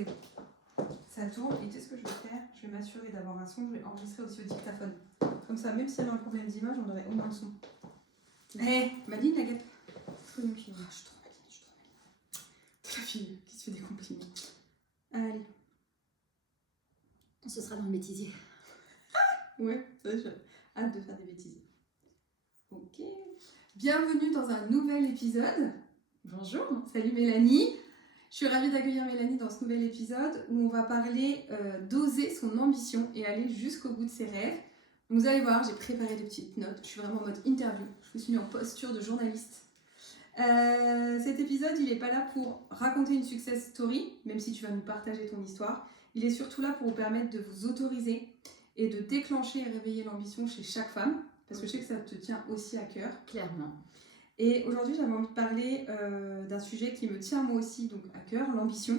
C'est bon. Ça tourne et tu sais ce que je vais faire? Je vais m'assurer d'avoir un son, je vais enregistrer aussi au dictaphone. Comme ça, même s'il y avait un problème d'image, on aurait au moins le son. Madine la guêpe. Trop bien fini. Je suis trop maline. T'es la fille qui se fait des compliments. Allez. Ce sera dans le bêtisier. Ouais, ça, j'ai hâte de faire des bêtises. Ok. Bienvenue dans un nouvel épisode. Bonjour. Salut Mélanie. Je suis ravie d'accueillir Mélanie dans ce nouvel épisode où on va parler d'oser son ambition et aller jusqu'au bout de ses rêves. Donc vous allez voir, j'ai préparé des petites notes. Je suis vraiment en mode interview. Je me suis mis en posture de journaliste. Cet épisode, il n'est pas là pour raconter une success story, même si tu vas nous partager ton histoire. Il est surtout là pour vous permettre de vous autoriser et de déclencher et réveiller l'ambition chez chaque femme, parce que je sais que ça te tient aussi à cœur. Clairement. Et aujourd'hui, j'avais envie de parler d'un sujet qui me tient moi aussi donc à cœur, l'ambition.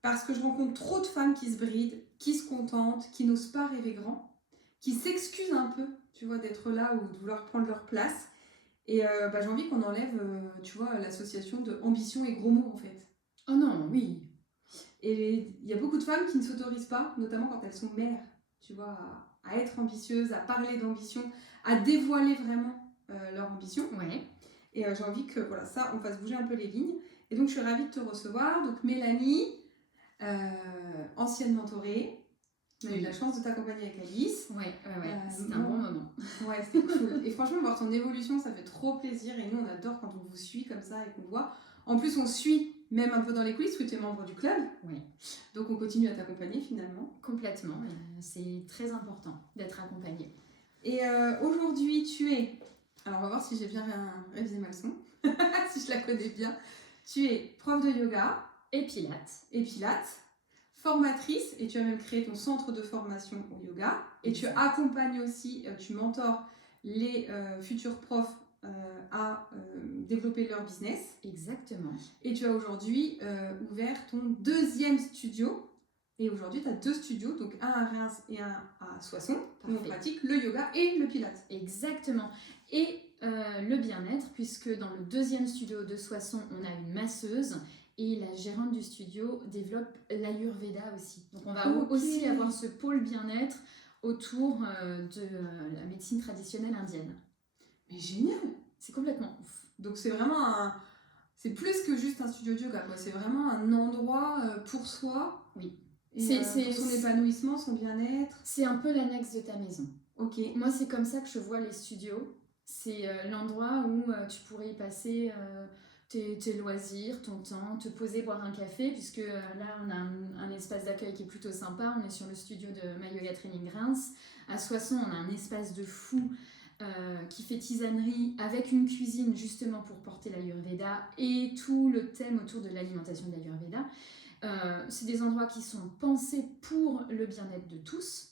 Parce que je rencontre trop de femmes qui se brident, qui se contentent, qui n'osent pas rêver grand, qui s'excusent un peu, tu vois, d'être là ou de vouloir prendre leur place. Et j'ai envie qu'on enlève, tu vois, l'association de ambition et gros mots en fait. Oh non, oui. Et il y a beaucoup de femmes qui ne s'autorisent pas, notamment quand elles sont mères, tu vois, à être ambitieuses, à parler d'ambition, à dévoiler vraiment leur ambition. Ouais. Et j'ai envie que voilà, ça, on fasse bouger un peu les lignes. Et donc, je suis ravie de te recevoir. Donc, Mélanie, ancienne mentorée. On a eu la chance de t'accompagner avec Alice. Ouais. C'était un bon moment. Ouais, c'était cool. Et franchement, voir ton évolution, ça fait trop plaisir. Et nous, on adore quand on vous suit comme ça et qu'on voit. En plus, on suit même un peu dans les coulisses, parce que tu es membre du club. Oui. Donc, on continue à t'accompagner finalement. Complètement. C'est très important d'être accompagné. Et aujourd'hui, tu es... Alors, on va voir si j'ai bien révisé ma leçon. Si je la connais bien. Tu es prof de yoga. Et pilates. Formatrice, et tu as même créé ton centre de formation au yoga. Et tu accompagnes aussi, tu mentors les futurs profs à développer leur business. Exactement. Et tu as aujourd'hui ouvert ton deuxième studio. Et aujourd'hui, tu as 2 studios, donc un à Reims et un à Soissons, où on pratique le yoga et le pilates. Exactement. Et le bien-être, puisque dans le deuxième studio de Soissons, on a une masseuse et la gérante du studio développe l'Ayurveda aussi. Donc on va aussi avoir ce pôle bien-être autour de la médecine traditionnelle indienne. Mais génial! C'est complètement ouf. Donc c'est vraiment c'est plus que juste un studio de yoga, quoi. C'est vraiment un endroit pour soi. Oui. Et pour son épanouissement, son bien-être. C'est un peu l'annexe de ta maison. Ok. Moi, c'est comme ça que je vois les studios. C'est l'endroit où tu pourrais y passer tes loisirs, ton temps, te poser, boire un café, puisque là, on a un espace d'accueil qui est plutôt sympa. On est sur le studio de My Yoga Training Reims. À Soissons, on a un espace de fou qui fait tisanerie avec une cuisine justement pour porter l'Ayurveda et tout le thème autour de l'alimentation de l'Ayurveda. C'est des endroits qui sont pensés pour le bien-être de tous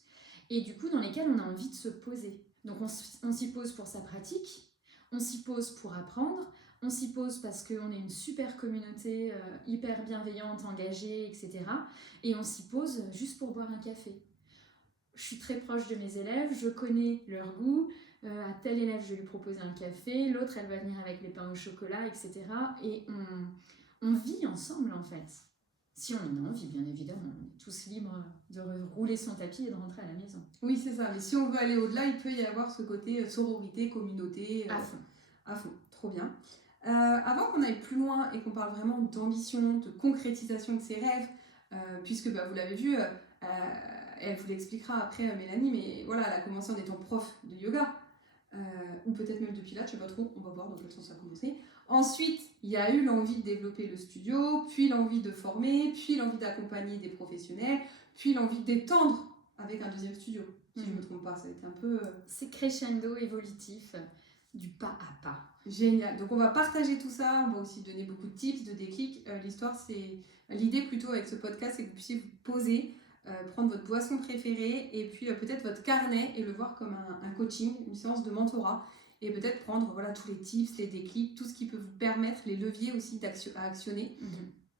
et du coup dans lesquels on a envie de se poser. Donc on s'y pose pour sa pratique, on s'y pose pour apprendre, on s'y pose parce qu'on est une super communauté hyper bienveillante, engagée, etc. Et on s'y pose juste pour boire un café. Je suis très proche de mes élèves, je connais leur goût. À tel élève, je vais lui proposer un café, l'autre, elle va venir avec les pains au chocolat, etc. Et on vit ensemble, en fait. Si on en a envie, bien évidemment, on est tous libres de rouler son tapis et de rentrer à la maison. Oui, c'est ça. Mais si on veut aller au-delà, il peut y avoir ce côté sororité, communauté. À fond. À fond. Trop bien. Avant qu'on aille plus loin et qu'on parle vraiment d'ambition, de concrétisation de ses rêves, puisque vous l'avez vu, elle vous l'expliquera après, Mélanie, mais voilà, elle a commencé en étant prof de yoga. Ou peut-être même de pilates, je sais pas trop, on va voir dans quel sens ça a commencé. Ensuite, il y a eu l'envie de développer le studio, puis l'envie de former, puis l'envie d'accompagner des professionnels, puis l'envie d'étendre avec un deuxième studio, si je ne me trompe pas, ça a été un peu... C'est crescendo évolutif, du pas à pas. Génial, donc on va partager tout ça, on va aussi donner beaucoup de tips, de déclics. L'idée plutôt avec ce podcast, c'est que vous puissiez vous poser, prendre votre boisson préférée et puis peut-être votre carnet et le voir comme un coaching, une séance de mentorat et peut-être prendre tous les tips, les déclics, tout ce qui peut vous permettre, les leviers aussi à actionner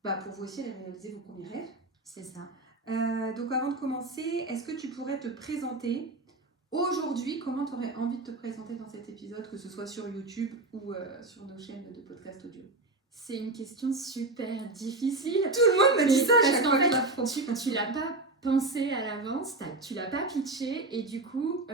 pour vous aussi aller réaliser vos premiers rêves. C'est ça. Donc avant de commencer, est-ce que tu pourrais te présenter aujourd'hui, comment tu aurais envie de te présenter dans cet épisode, que ce soit sur YouTube ou sur nos chaînes de podcast audio? C'est une question super difficile. Tout le monde me dit ça à Parce chaque qu'en fois que fait, je l'affronte. tu l'as pas pensé à l'avance, tu l'as pas pitché et du coup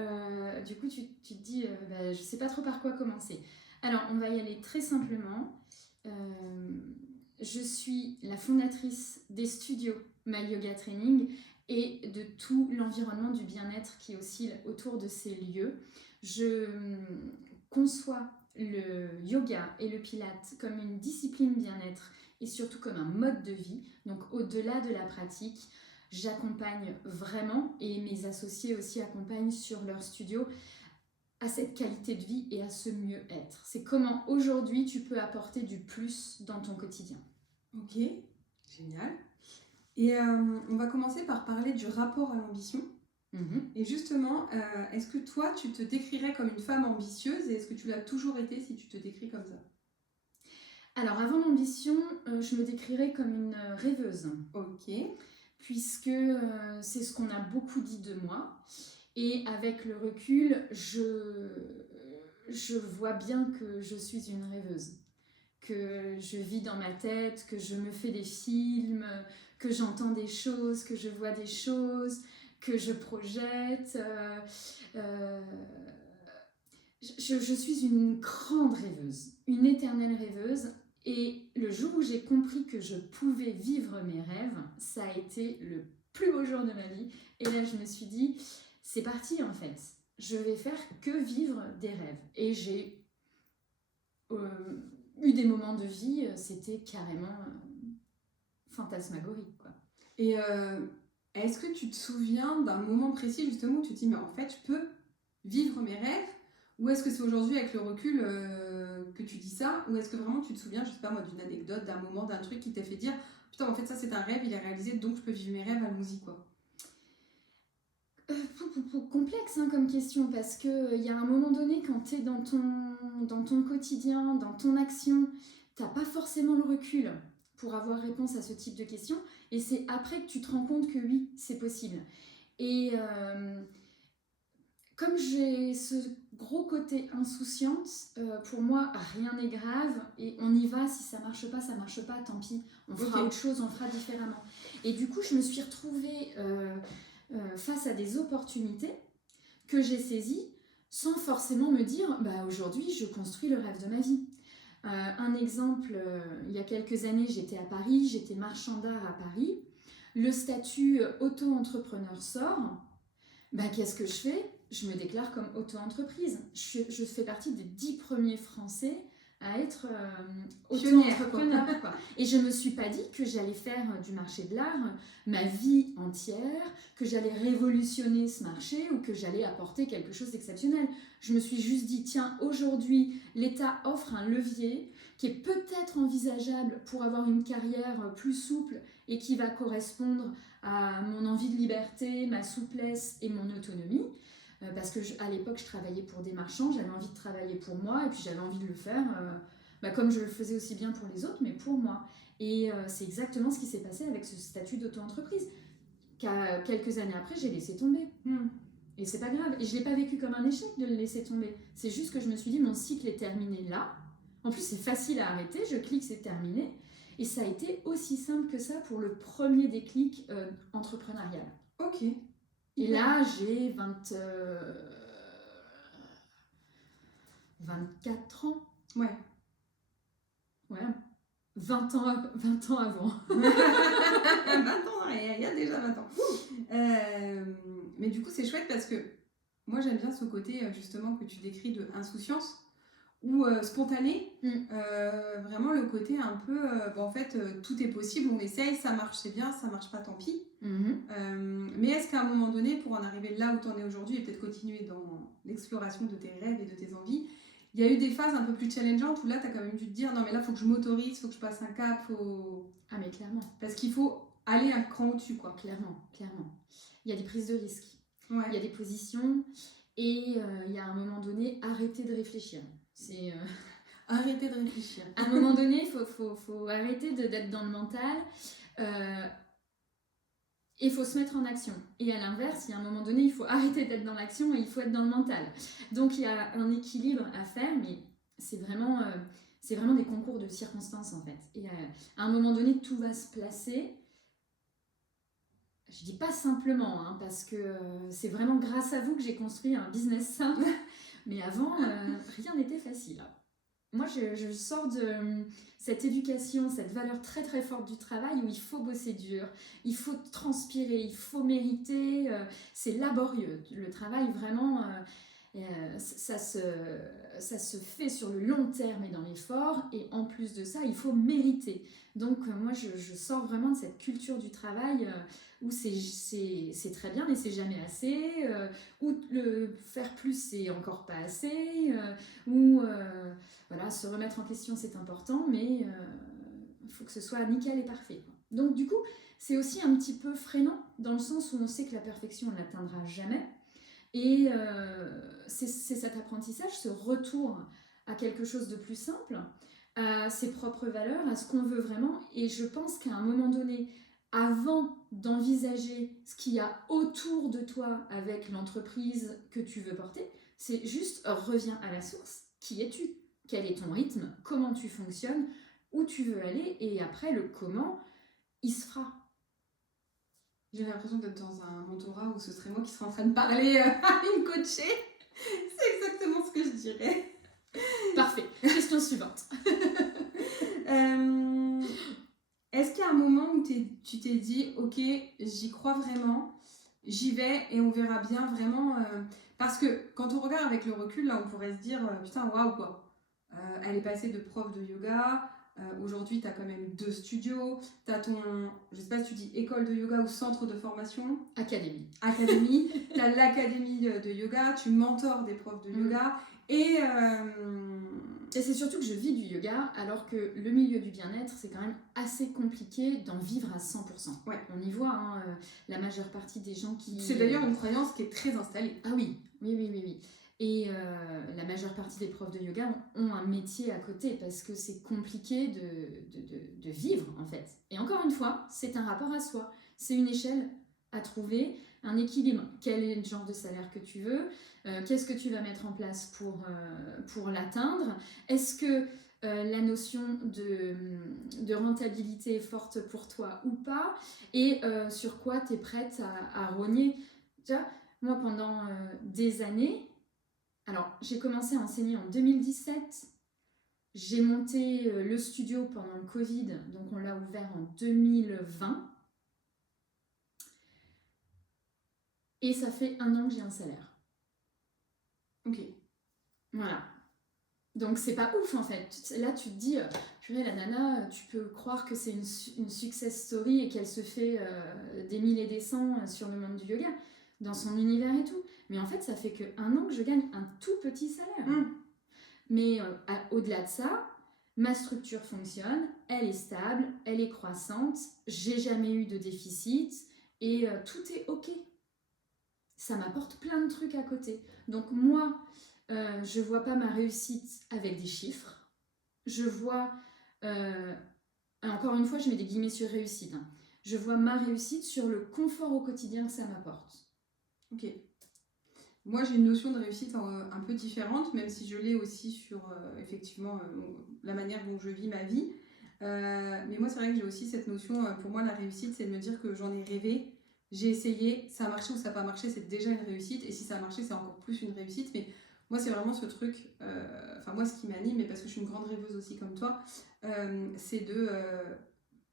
tu te dis je sais pas trop par quoi commencer. Alors on va y aller très simplement. Je suis la fondatrice des studios My Yoga Training et de tout l'environnement du bien-être qui oscille autour de ces lieux. Je conçois le yoga et le pilate comme une discipline bien-être et surtout comme un mode de vie. Donc au-delà de la pratique, j'accompagne vraiment, et mes associés aussi accompagnent sur leur studio, à cette qualité de vie et à ce mieux-être. C'est comment aujourd'hui tu peux apporter du plus dans ton quotidien. Ok, génial. Et on va commencer par parler du rapport à l'ambition. Et justement, est-ce que toi, tu te décrirais comme une femme ambitieuse et est-ce que tu l'as toujours été si tu te décris comme ça? Alors, avant l'ambition, je me décrirais comme une rêveuse. Ok. Puisque c'est ce qu'on a beaucoup dit de moi. Et avec le recul, je vois bien que je suis une rêveuse. Que je vis dans ma tête, que je me fais des films, que j'entends des choses, que je vois des choses, que je projette. Je suis une grande rêveuse, une éternelle rêveuse. Et le jour où j'ai compris que je pouvais vivre mes rêves, ça a été le plus beau jour de ma vie. Et là, je me suis dit, c'est parti en fait. Je vais faire que vivre des rêves. Et j'ai eu des moments de vie, c'était carrément fantasmagorique, quoi. Et est-ce que tu te souviens d'un moment précis justement où tu te dis, mais en fait, je peux vivre mes rêves? Ou est-ce que c'est aujourd'hui, avec le recul, que tu dis ça? Ou est-ce que vraiment tu te souviens, je sais pas moi, d'une anecdote, d'un moment, d'un truc qui t'a fait dire, putain, en fait, ça c'est un rêve, il est réalisé, donc je peux vivre mes rêves, allons-y, quoi. Complexe comme question, parce qu'il y a un moment donné, quand tu es dans ton quotidien, dans ton action, t'as pas forcément le recul pour avoir réponse à ce type de questions, et c'est après que tu te rends compte que oui, c'est possible. Et comme j'ai ce gros côté insouciante, pour moi, rien n'est grave et on y va. Si ça marche pas, tant pis. On fera autre chose, on fera différemment. Et du coup, je me suis retrouvée face à des opportunités que j'ai saisies sans forcément me dire aujourd'hui, je construis le rêve de ma vie. Un exemple, il y a quelques années, j'étais à Paris, j'étais marchand d'art à Paris. Le statut auto-entrepreneur sort. Qu'est-ce que je fais? Je me déclare comme auto-entreprise. Je fais partie des 10 premiers Français à être auto-entrepreneur. Et je ne me suis pas dit que j'allais faire du marché de l'art ma vie entière, que j'allais révolutionner ce marché ou que j'allais apporter quelque chose d'exceptionnel. Je me suis juste dit, tiens, aujourd'hui, l'État offre un levier qui est peut-être envisageable pour avoir une carrière plus souple et qui va correspondre à mon envie de liberté, ma souplesse et mon autonomie. Parce qu'à l'époque, je travaillais pour des marchands, j'avais envie de travailler pour moi et puis j'avais envie de le faire comme je le faisais aussi bien pour les autres, mais pour moi. Et c'est exactement ce qui s'est passé avec ce statut d'auto-entreprise. Quelques années après, j'ai laissé tomber. Et c'est pas grave. Et je l'ai pas vécu comme un échec de le laisser tomber. C'est juste que je me suis dit, mon cycle est terminé là. En plus, c'est facile à arrêter. Je clique, c'est terminé. Et ça a été aussi simple que ça pour le premier déclic entrepreneurial. Ok. Et là, j'ai 24 ans. Ouais. 20 ans avant. 20 ans, il y a déjà 20 ans. Mais du coup, c'est chouette parce que moi, j'aime bien ce côté, justement, que tu décris de insouciance ou spontané. Vraiment le côté un peu, en fait, tout est possible, on essaye, ça marche, c'est bien, ça marche pas, tant pis. Mais est-ce qu'à un moment donné, pour en arriver là où tu en es aujourd'hui et peut-être continuer dans l'exploration de tes rêves et de tes envies, il y a eu des phases un peu plus challengeantes où là, tu as quand même dû te dire, non mais là, il faut que je m'autorise, il faut que je passe un cap, faut... Ah mais clairement. Parce qu'il faut aller un cran au-dessus, quoi. Clairement. Il y a des prises de risques, ouais. Il y a des positions et il y a un moment donné, arrêter de réfléchir. C'est... Arrêter de réfléchir. À un moment donné, il faut arrêter d'être dans le mental. Il faut se mettre en action. Et à l'inverse, il y a un moment donné, il faut arrêter d'être dans l'action et il faut être dans le mental. Donc il y a un équilibre à faire, mais c'est vraiment C'est vraiment des concours de circonstances en fait. Et à un moment donné, tout va se placer. Je dis pas simplement, hein, parce que c'est vraiment grâce à vous que j'ai construit un business simple. Mais avant, rien n'était facile. Moi, je sors de cette éducation, cette valeur très très forte du travail où il faut bosser dur, il faut transpirer, il faut mériter. C'est laborieux. Le travail, vraiment, ça se fait sur le long terme et dans l'effort. Et en plus de ça, il faut mériter. Donc, moi, je sors vraiment de cette culture du travail où c'est très bien, mais c'est jamais assez. Où le faire plus, c'est encore pas assez. Où voilà, se remettre en question, c'est important, mais il faut que ce soit nickel et parfait. Donc du coup, c'est aussi un petit peu freinant, dans le sens où on sait que la perfection, on ne l'atteindra jamais. Et c'est cet apprentissage, ce retour à quelque chose de plus simple, à ses propres valeurs, à ce qu'on veut vraiment. Et je pense qu'à un moment donné, avant d'envisager ce qu'il y a autour de toi avec l'entreprise que tu veux porter, c'est juste reviens à la source. Qui es-tu ? Quel est ton rythme, comment tu fonctionnes, où tu veux aller, et après le comment, il se fera. J'ai l'impression d'être dans un mentorat où ce serait moi qui serais en train de parler à une coachée. C'est exactement ce que je dirais. Parfait. Question suivante. Est-ce qu'il y a un moment où tu t'es dit, ok, j'y crois vraiment, j'y vais et on verra bien vraiment. Parce que quand on regarde avec le recul, là, on pourrait se dire, putain, waouh, quoi. Elle est passée de prof de yoga. Aujourd'hui, tu as quand même 2 studios. Tu as ton, je sais pas si tu dis école de yoga ou centre de formation. Académie. Tu as l'académie de yoga. Tu mentors des profs de yoga. Et c'est surtout que je vis du yoga, alors que le milieu du bien-être, c'est quand même assez compliqué d'en vivre à 100%. Ouais. On y voit hein, la majeure partie des gens qui... C'est d'ailleurs une croyance qui est très installée. Ah oui. Et la majeure partie des profs de yoga ont un métier à côté parce que c'est compliqué de vivre en fait. Et encore une fois, c'est un rapport à soi. C'est une échelle à trouver, un équilibre. Quel est le genre de salaire que tu veux ? Qu'est-ce que tu vas mettre en place pour l'atteindre ? Est-ce que la notion de rentabilité est forte pour toi ou pas ? Et sur quoi tu es prête à rogner ? Tu vois, moi, pendant des années, alors j'ai commencé à enseigner en 2017, j'ai monté le studio pendant le Covid, donc on l'a ouvert en 2020. Et ça fait 1 an que j'ai un salaire. Ok. Voilà. Donc c'est pas ouf en fait. Là tu te dis, purée la nana, tu peux croire que c'est une success story et qu'elle se fait des 1000 et des 100 sur le monde du yoga, dans son univers et tout. Mais en fait ça fait que 1 an que je gagne un tout petit salaire. Mais au-delà de ça, ma structure fonctionne, elle est stable, elle est croissante, j'ai jamais eu de déficit et tout est ok. Ça m'apporte plein de trucs à côté. Donc moi, je vois pas ma réussite avec des chiffres. Je vois, encore une fois, je mets des guillemets sur réussite. Hein. Je vois ma réussite sur le confort au quotidien que ça m'apporte. Ok. Moi, j'ai une notion de réussite un peu différente, même si je l'ai aussi sur, effectivement, la manière dont je vis ma vie. Mais moi, c'est vrai que j'ai aussi cette notion, pour moi, la réussite, c'est de me dire que j'en ai rêvé, j'ai essayé, ça a marché ou ça n'a pas marché, c'est déjà une réussite. Et si ça a marché, c'est encore plus une réussite. Mais moi, c'est vraiment ce truc, moi, ce qui m'anime, mais parce que je suis une grande rêveuse aussi comme toi, c'est de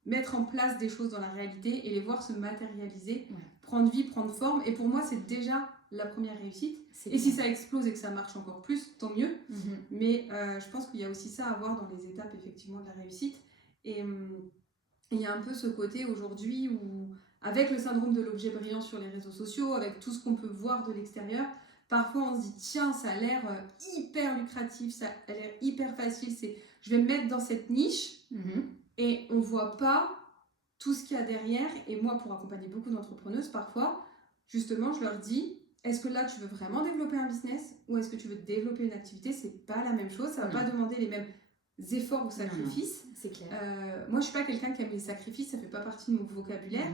mettre en place des choses dans la réalité et les voir se matérialiser, prendre vie, prendre forme. Et pour moi, c'est déjà la première réussite. Et si ça explose et que ça marche encore plus, tant mieux. Mais je pense qu'il y a aussi ça à voir dans les étapes, effectivement, de la réussite. Et il y a un peu ce côté aujourd'hui où, avec le syndrome de l'objet brillant sur les réseaux sociaux, avec tout ce qu'on peut voir de l'extérieur, parfois on se dit tiens, ça a l'air hyper lucratif, ça a l'air hyper facile, je vais me mettre dans cette niche et on voit pas tout ce qu'il y a derrière. Et moi, pour accompagner beaucoup d'entrepreneuses, parfois, justement, je leur dis est-ce que là tu veux vraiment développer un business ou est-ce que tu veux développer une activité ? C'est pas la même chose, ça va pas demander les mêmes efforts ou sacrifices. Non, c'est clair. Moi, je suis pas quelqu'un qui aime les sacrifices, ça fait pas partie de mon vocabulaire.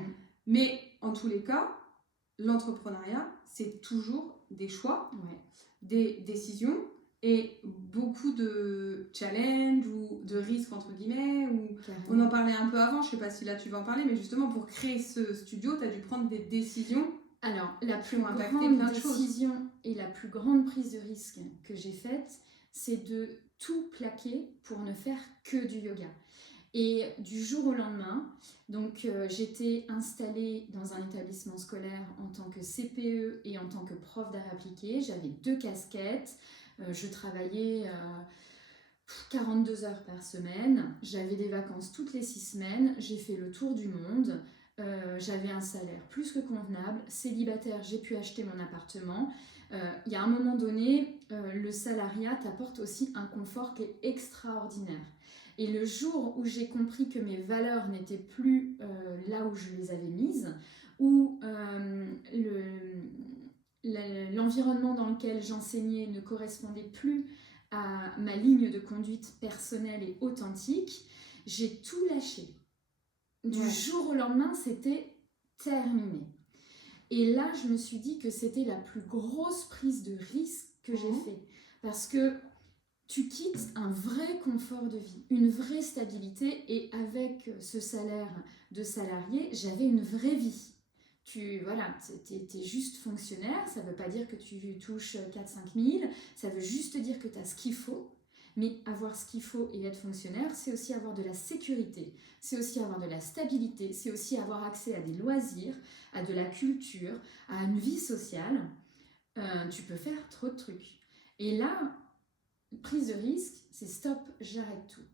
Mais en tous les cas, l'entrepreneuriat, c'est toujours des choix, des décisions, et beaucoup de challenges ou de risques entre guillemets, ou Carrément. on en parlait un peu avant, je sais pas si là tu vas en parler, mais justement pour créer ce studio, tu as dû prendre des décisions. Alors, la plus ont impacté grande plein de choses. décision et la plus grande prise de risque que j'ai faite, c'est de tout plaquer pour ne faire que du yoga. Et du jour au lendemain, donc j'étais installée dans un établissement scolaire en tant que CPE et en tant que prof d'art appliqué. J'avais 2 casquettes. Je travaillais 42 heures par semaine. J'avais des vacances toutes les 6 semaines. J'ai fait le tour du monde. J'avais un salaire plus que convenable. Célibataire, j'ai pu acheter mon appartement. Il y a un moment donné, le salariat t'apporte aussi un confort qui est extraordinaire. Et le jour où j'ai compris que mes valeurs n'étaient plus là où je les avais mises, où l'environnement dans lequel j'enseignais ne correspondait plus à ma ligne de conduite personnelle et authentique, j'ai tout lâché. Du jour au lendemain, c'était terminé. Et là, je me suis dit que c'était la plus grosse prise de risque que j'ai fait. Parce que tu quittes un vrai confort de vie, une vraie stabilité, et avec ce salaire de salarié, j'avais une vraie vie. Voilà, t'es juste fonctionnaire, ça ne veut pas dire que tu touches 4-5 000, ça veut juste dire que tu as ce qu'il faut. Mais avoir ce qu'il faut et être fonctionnaire, c'est aussi avoir de la sécurité, c'est aussi avoir de la stabilité, c'est aussi avoir accès à des loisirs, à de la culture, à une vie sociale. Tu peux faire trop de trucs. Et là, prise de risque, c'est stop, j'arrête tout.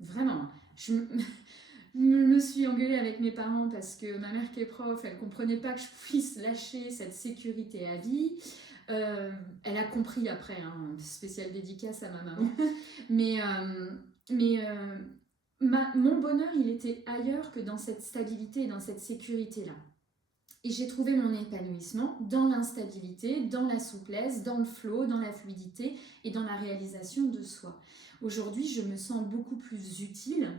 Vraiment. Je me suis engueulée avec mes parents parce que ma mère qui est prof, elle ne comprenait pas que je puisse lâcher cette sécurité à vie. Elle a compris après, hein, spéciale dédicace à ma maman. Mon bonheur, il était ailleurs que dans cette stabilité et dans cette sécurité-là. Et j'ai trouvé mon épanouissement dans l'instabilité, dans la souplesse, dans le flow, dans la fluidité et dans la réalisation de soi. Aujourd'hui, je me sens beaucoup plus utile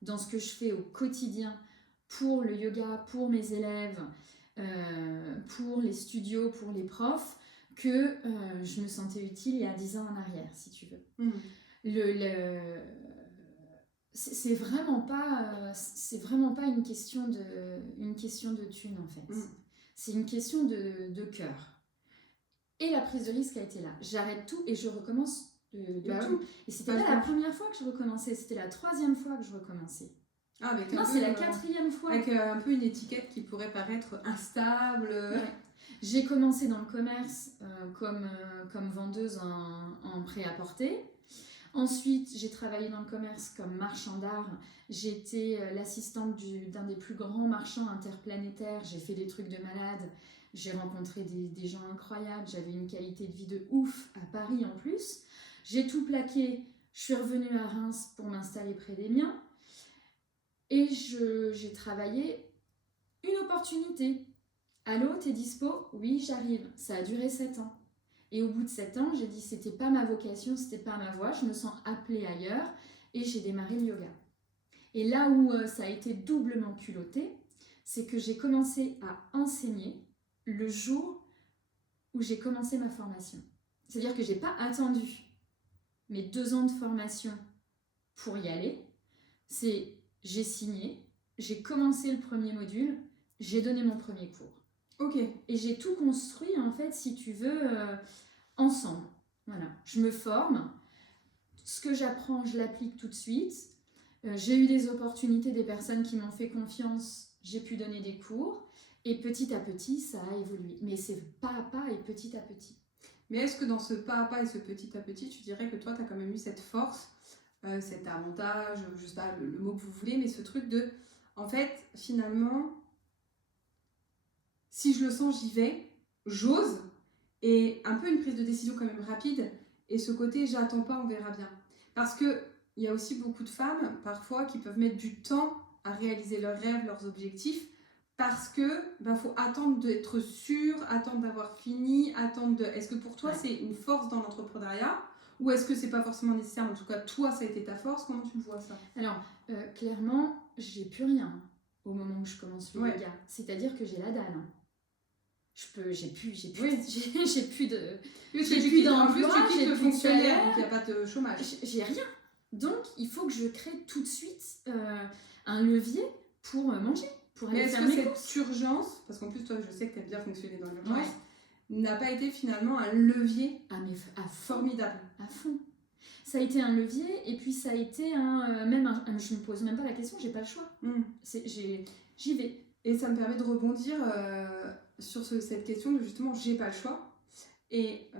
dans ce que je fais au quotidien pour le yoga, pour mes élèves, pour les studios, pour les profs, que je me sentais utile il y a 10 ans en arrière, si tu veux. C'est vraiment pas une question de thune en fait. C'est une question de cœur. Et la prise de risque a été là. J'arrête tout et je recommence de tout. Et c'était pas la première fois que je recommençais, c'était la 3e fois que je recommençais. Non, c'est la 4e fois. Avec un peu une étiquette qui pourrait paraître instable. Ouais. J'ai commencé dans le commerce comme vendeuse en prêt-à-porter. Ensuite, j'ai travaillé dans le commerce comme marchand d'art. J'étais l'assistante d'un des plus grands marchands interplanétaires. J'ai fait des trucs de malade. J'ai rencontré des gens incroyables. J'avais une qualité de vie de ouf à Paris en plus. J'ai tout plaqué. Je suis revenue à Reims pour m'installer près des miens. Et j'ai travaillé une opportunité. Allô, t'es dispo? Oui, j'arrive. Ça a duré 7 ans. Et au bout de 7 ans, j'ai dit c'était pas ma vocation, c'était pas ma voie, je me sens appelée ailleurs et j'ai démarré le yoga. Et là où ça a été doublement culotté, c'est que j'ai commencé à enseigner le jour où j'ai commencé ma formation. C'est-à-dire que j'ai pas attendu mes 2 ans de formation pour y aller. J'ai signé, j'ai commencé le premier module, j'ai donné mon premier cours. Ok. Et j'ai tout construit, en fait, si tu veux, ensemble. Voilà. Je me forme. Ce que j'apprends, je l'applique tout de suite. J'ai eu des opportunités, des personnes qui m'ont fait confiance. J'ai pu donner des cours. Et petit à petit, ça a évolué. Mais c'est pas à pas et petit à petit. Mais est-ce que dans ce pas à pas et ce petit à petit, tu dirais que toi, tu as quand même eu cette force, cet avantage, je sais pas le mot que vous voulez, mais ce truc de, en fait, finalement, si je le sens, j'y vais, j'ose, et un peu une prise de décision quand même rapide, et ce côté j'attends pas, on verra bien. Parce que il y a aussi beaucoup de femmes, parfois, qui peuvent mettre du temps à réaliser leurs rêves, leurs objectifs, parce que faut attendre d'être sûr, attendre d'avoir fini, attendre de... Est-ce que pour toi, c'est une force dans l'entrepreneuriat, ou est-ce que c'est pas forcément nécessaire? En tout cas, toi, ça a été ta force. Comment tu le vois, ça? Alors, clairement, j'ai plus rien au moment où je commence le yoga. C'est-à-dire que j'ai la dalle. j'ai plus Oui. j'ai plus de Oui, j'ai tu plus quittes- en plus, d'emploi, tu quittes j'ai le plus de fonctionnaire, salaire. donc il n'y a pas de chômage. J'ai rien. Donc, il faut que je crée tout de suite un levier pour manger, pour Mais aller est-ce faire que mes cette courses. urgence, parce qu'en plus toi je sais que tu as bien fonctionné dans l'urgence, Ouais. n'a pas été finalement un levier Ah, mais à fond, formidable? à fond. Ça a été un levier, et puis ça a été je me pose même pas la question, j'ai pas le choix. J'y vais. Et ça me permet de rebondir sur cette question de justement j'ai pas le choix. Et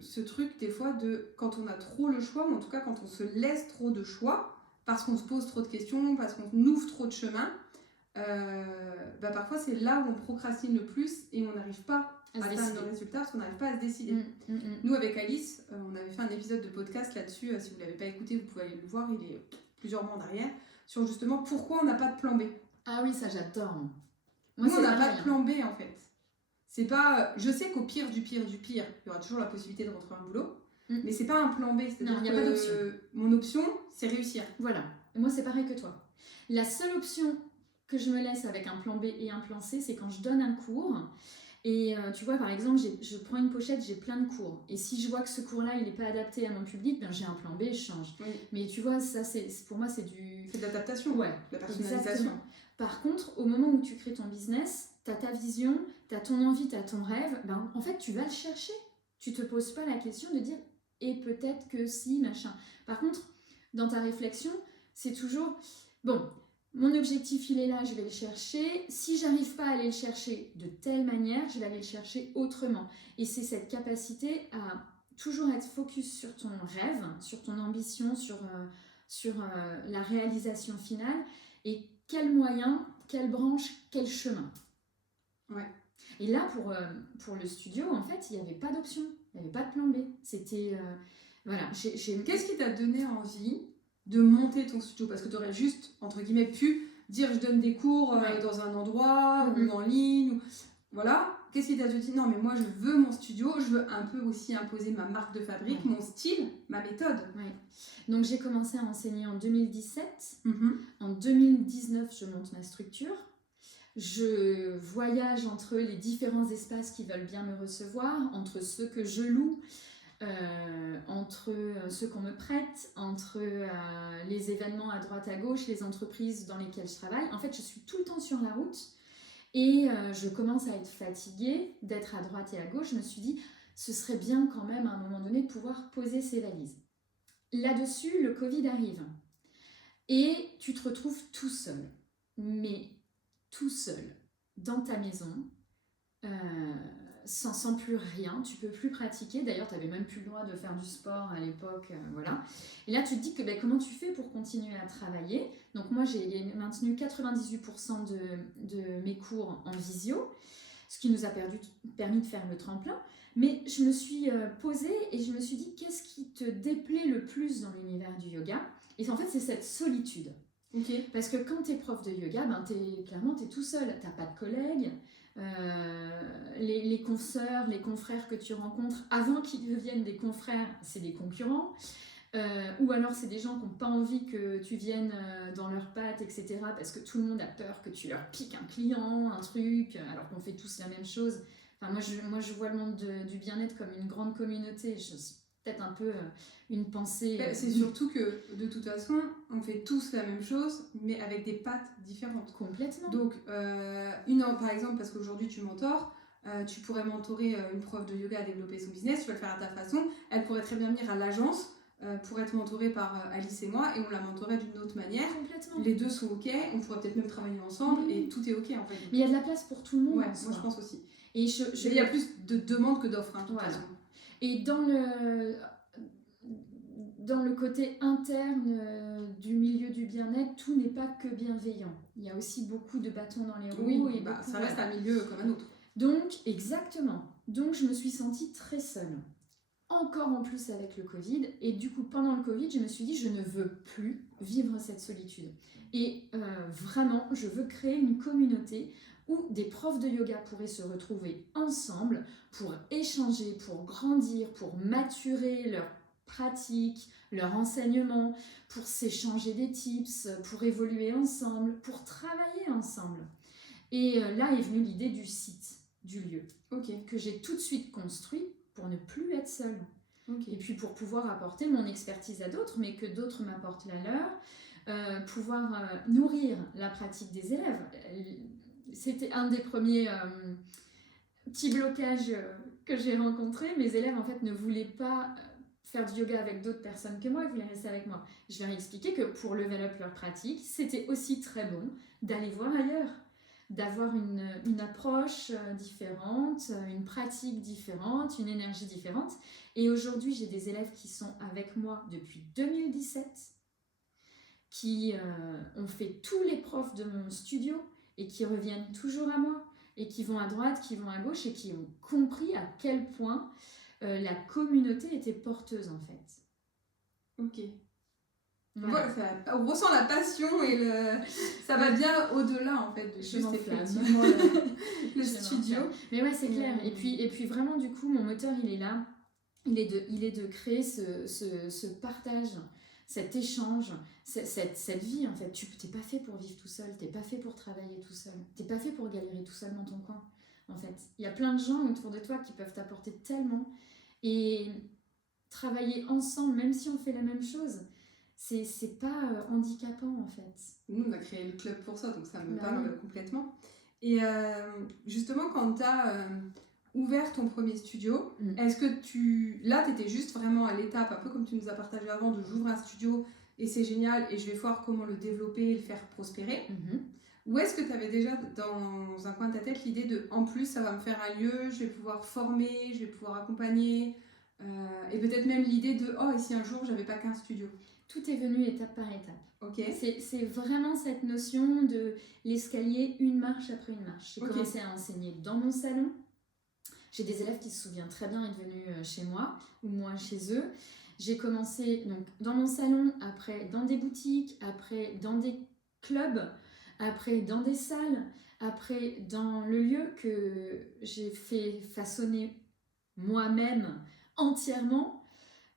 ce truc des fois de quand on a trop le choix, ou en tout cas quand on se laisse trop de choix, parce qu'on se pose trop de questions, parce qu'on ouvre trop de chemins, parfois c'est là où on procrastine le plus et on n'arrive pas à atteindre le résultat parce qu'on n'arrive pas à se décider. Nous avec Alice, on avait fait un épisode de podcast là-dessus, si vous ne l'avez pas écouté vous pouvez aller le voir, il est plusieurs mois en arrière, sur justement pourquoi on n'a pas de plan B. Ah oui, ça j'adore. Nous on n'a pas de plan B en fait. C'est pas, je sais qu'au pire du pire, il y aura toujours la possibilité de retrouver un boulot, mais c'est pas un plan B, c'est-à-dire il n'y a pas d'option. Mon option, c'est réussir. Voilà, et moi c'est pareil que toi. La seule option que je me laisse avec un plan B et un plan C, c'est quand je donne un cours, et tu vois par exemple, je prends une pochette, j'ai plein de cours, et si je vois que ce cours-là, il n'est pas adapté à mon public, j'ai un plan B, je change. Oui. Mais tu vois, ça pour moi c'est de l'adaptation, ouais, de la personnalisation. Exactement. Par contre, au moment où tu crées ton business, tu as ta vision, tu as ton envie, tu as ton rêve, en fait, tu vas le chercher. Tu te poses pas la question de dire « et peut-être que si, machin ». Par contre, dans ta réflexion, c'est toujours « bon, mon objectif, il est là, je vais le chercher. Si j'arrive pas à aller le chercher de telle manière, je vais aller le chercher autrement ». Et c'est cette capacité à toujours être focus sur ton rêve, sur ton ambition, sur la réalisation finale, et quel moyen, quelle branche, quel chemin. Ouais. Et là, pour le studio, en fait, il n'y avait pas d'option, il n'y avait pas de plan B. C'était, voilà. Qu'est-ce qui t'a donné envie de monter ton studio? Parce que tu aurais juste, entre guillemets, pu dire je donne des cours dans un endroit ou en ligne. Voilà. Qu'est-ce qui t'a dit non, mais moi je veux mon studio, je veux un peu aussi imposer ma marque de fabrique, mon style, ma méthode. Ouais. Donc j'ai commencé à enseigner en 2017. En 2019, je monte ma structure. Je voyage entre les différents espaces qui veulent bien me recevoir, entre ceux que je loue, entre ceux qu'on me prête, entre les événements à droite à gauche, les entreprises dans lesquelles je travaille. En fait, je suis tout le temps sur la route et je commence à être fatiguée d'être à droite et à gauche. Je me suis dit, ce serait bien quand même à un moment donné de pouvoir poser ses valises. Là-dessus, le Covid arrive et tu te retrouves tout seul, mais tout seul, dans ta maison, sans plus rien, tu peux plus pratiquer. D'ailleurs, tu n'avais même plus le droit de faire du sport à l'époque, voilà. Et là, tu te dis que comment tu fais pour continuer à travailler? Donc moi, j'ai maintenu 98% de mes cours en visio, ce qui nous a permis de faire le tremplin. Mais je me suis posée et je me suis dit, qu'est-ce qui te déplaît le plus dans l'univers du yoga? Et en fait, c'est cette solitude. Okay. Parce que quand tu es prof de yoga, clairement, tu es tout seul. Tu n'as pas de collègues. Les consoeurs, les confrères que tu rencontres, avant qu'ils deviennent des confrères, c'est des concurrents. Ou alors, c'est des gens qui n'ont pas envie que tu viennes dans leurs pattes, etc. Parce que tout le monde a peur que tu leur piques un client, un truc, alors qu'on fait tous la même chose. Enfin, moi, je vois le monde du bien-être comme une grande communauté. Peut-être un peu une pensée... C'est surtout que, de toute façon, on fait tous la même chose, mais avec des pattes différentes. Complètement. Donc, par exemple, parce qu'aujourd'hui tu mentors, tu pourrais mentorer une prof de yoga à développer son business, tu vas le faire à ta façon. Elle pourrait très bien venir à l'agence pour être mentorée par Alice et moi, et on la mentorait d'une autre manière. Complètement. Les deux sont ok, on pourrait peut-être même travailler ensemble, et tout est ok en fait. Mais il y a de la place pour tout le monde. Ouais, moi je pense aussi. Et il y a plus de demandes que d'offres, de toute façon. Et dans le côté interne du milieu du bien-être, tout n'est pas que bienveillant. Il y a aussi beaucoup de bâtons dans les roues. Oui, ça reste un milieu comme un autre. Donc, exactement. Donc, je me suis sentie très seule. Encore en plus avec le Covid. Et du coup, pendant le Covid, je me suis dit, je ne veux plus vivre cette solitude. Et vraiment, je veux créer une communauté où des profs de yoga pourraient se retrouver ensemble pour échanger, pour grandir, pour maturer leur pratique, leur enseignement, pour s'échanger des tips, pour évoluer ensemble, pour travailler ensemble. Et là est venue l'idée du site. du lieu, Ok. que j'ai tout de suite construit pour ne plus être seule. Ok. Et puis pour pouvoir apporter mon expertise à d'autres, mais que d'autres m'apportent la leur, pouvoir nourrir la pratique des élèves. C'était un des premiers petits blocages que j'ai rencontrés. Mes élèves en fait ne voulaient pas faire du yoga avec d'autres personnes que moi, ils voulaient rester avec moi. Je leur ai expliqué que pour level up leur pratique, c'était aussi très bon d'aller voir ailleurs, d'avoir une approche différente, une pratique différente, une énergie différente. Et aujourd'hui, j'ai des élèves qui sont avec moi depuis 2017, qui ont fait tous les profs de mon studio et qui reviennent toujours à moi, et qui vont à droite, qui vont à gauche, et qui ont compris à quel point la communauté était porteuse en fait. Ok. Voilà. Voilà, on ressent la passion et ça va bien au-delà en fait de Je juste m'enflamme. effectivement le Je studio. m'enflamme. Mais ouais, c'est clair. Et puis vraiment, du coup, mon moteur, il est là. Il est de créer ce partage, cet échange, cette vie en fait. Tu t'es pas fait pour vivre tout seul, t'es pas fait pour travailler tout seul, t'es pas fait pour galérer tout seul dans ton coin. En fait, il y a plein de gens autour de toi qui peuvent t'apporter tellement, et travailler ensemble, même si on fait la même chose, c'est pas handicapant en fait. Nous, on a créé le club pour ça, donc ça me Bah parle oui. complètement. Et justement, quand tu as ouvert ton premier studio, est-ce que là, tu étais juste vraiment à l'étape, un peu comme tu nous as partagé avant, de j'ouvre un studio et c'est génial et je vais voir comment le développer et le faire prospérer? Ou est-ce que tu avais déjà dans un coin de ta tête l'idée de, en plus, ça va me faire un lieu, je vais pouvoir former, je vais pouvoir accompagner, et peut-être même l'idée de, oh, et si un jour, j'avais pas qu'un studio? Tout est venu étape par étape. Ok. C'est vraiment cette notion de l'escalier, une marche après une marche. J'ai Ok. commencé à enseigner dans mon salon. J'ai des élèves qui se souviennent très bien être venus chez moi ou moi chez eux. J'ai commencé donc dans mon salon, après dans des boutiques, après dans des clubs, après dans des salles, après dans le lieu que j'ai fait façonner moi-même entièrement,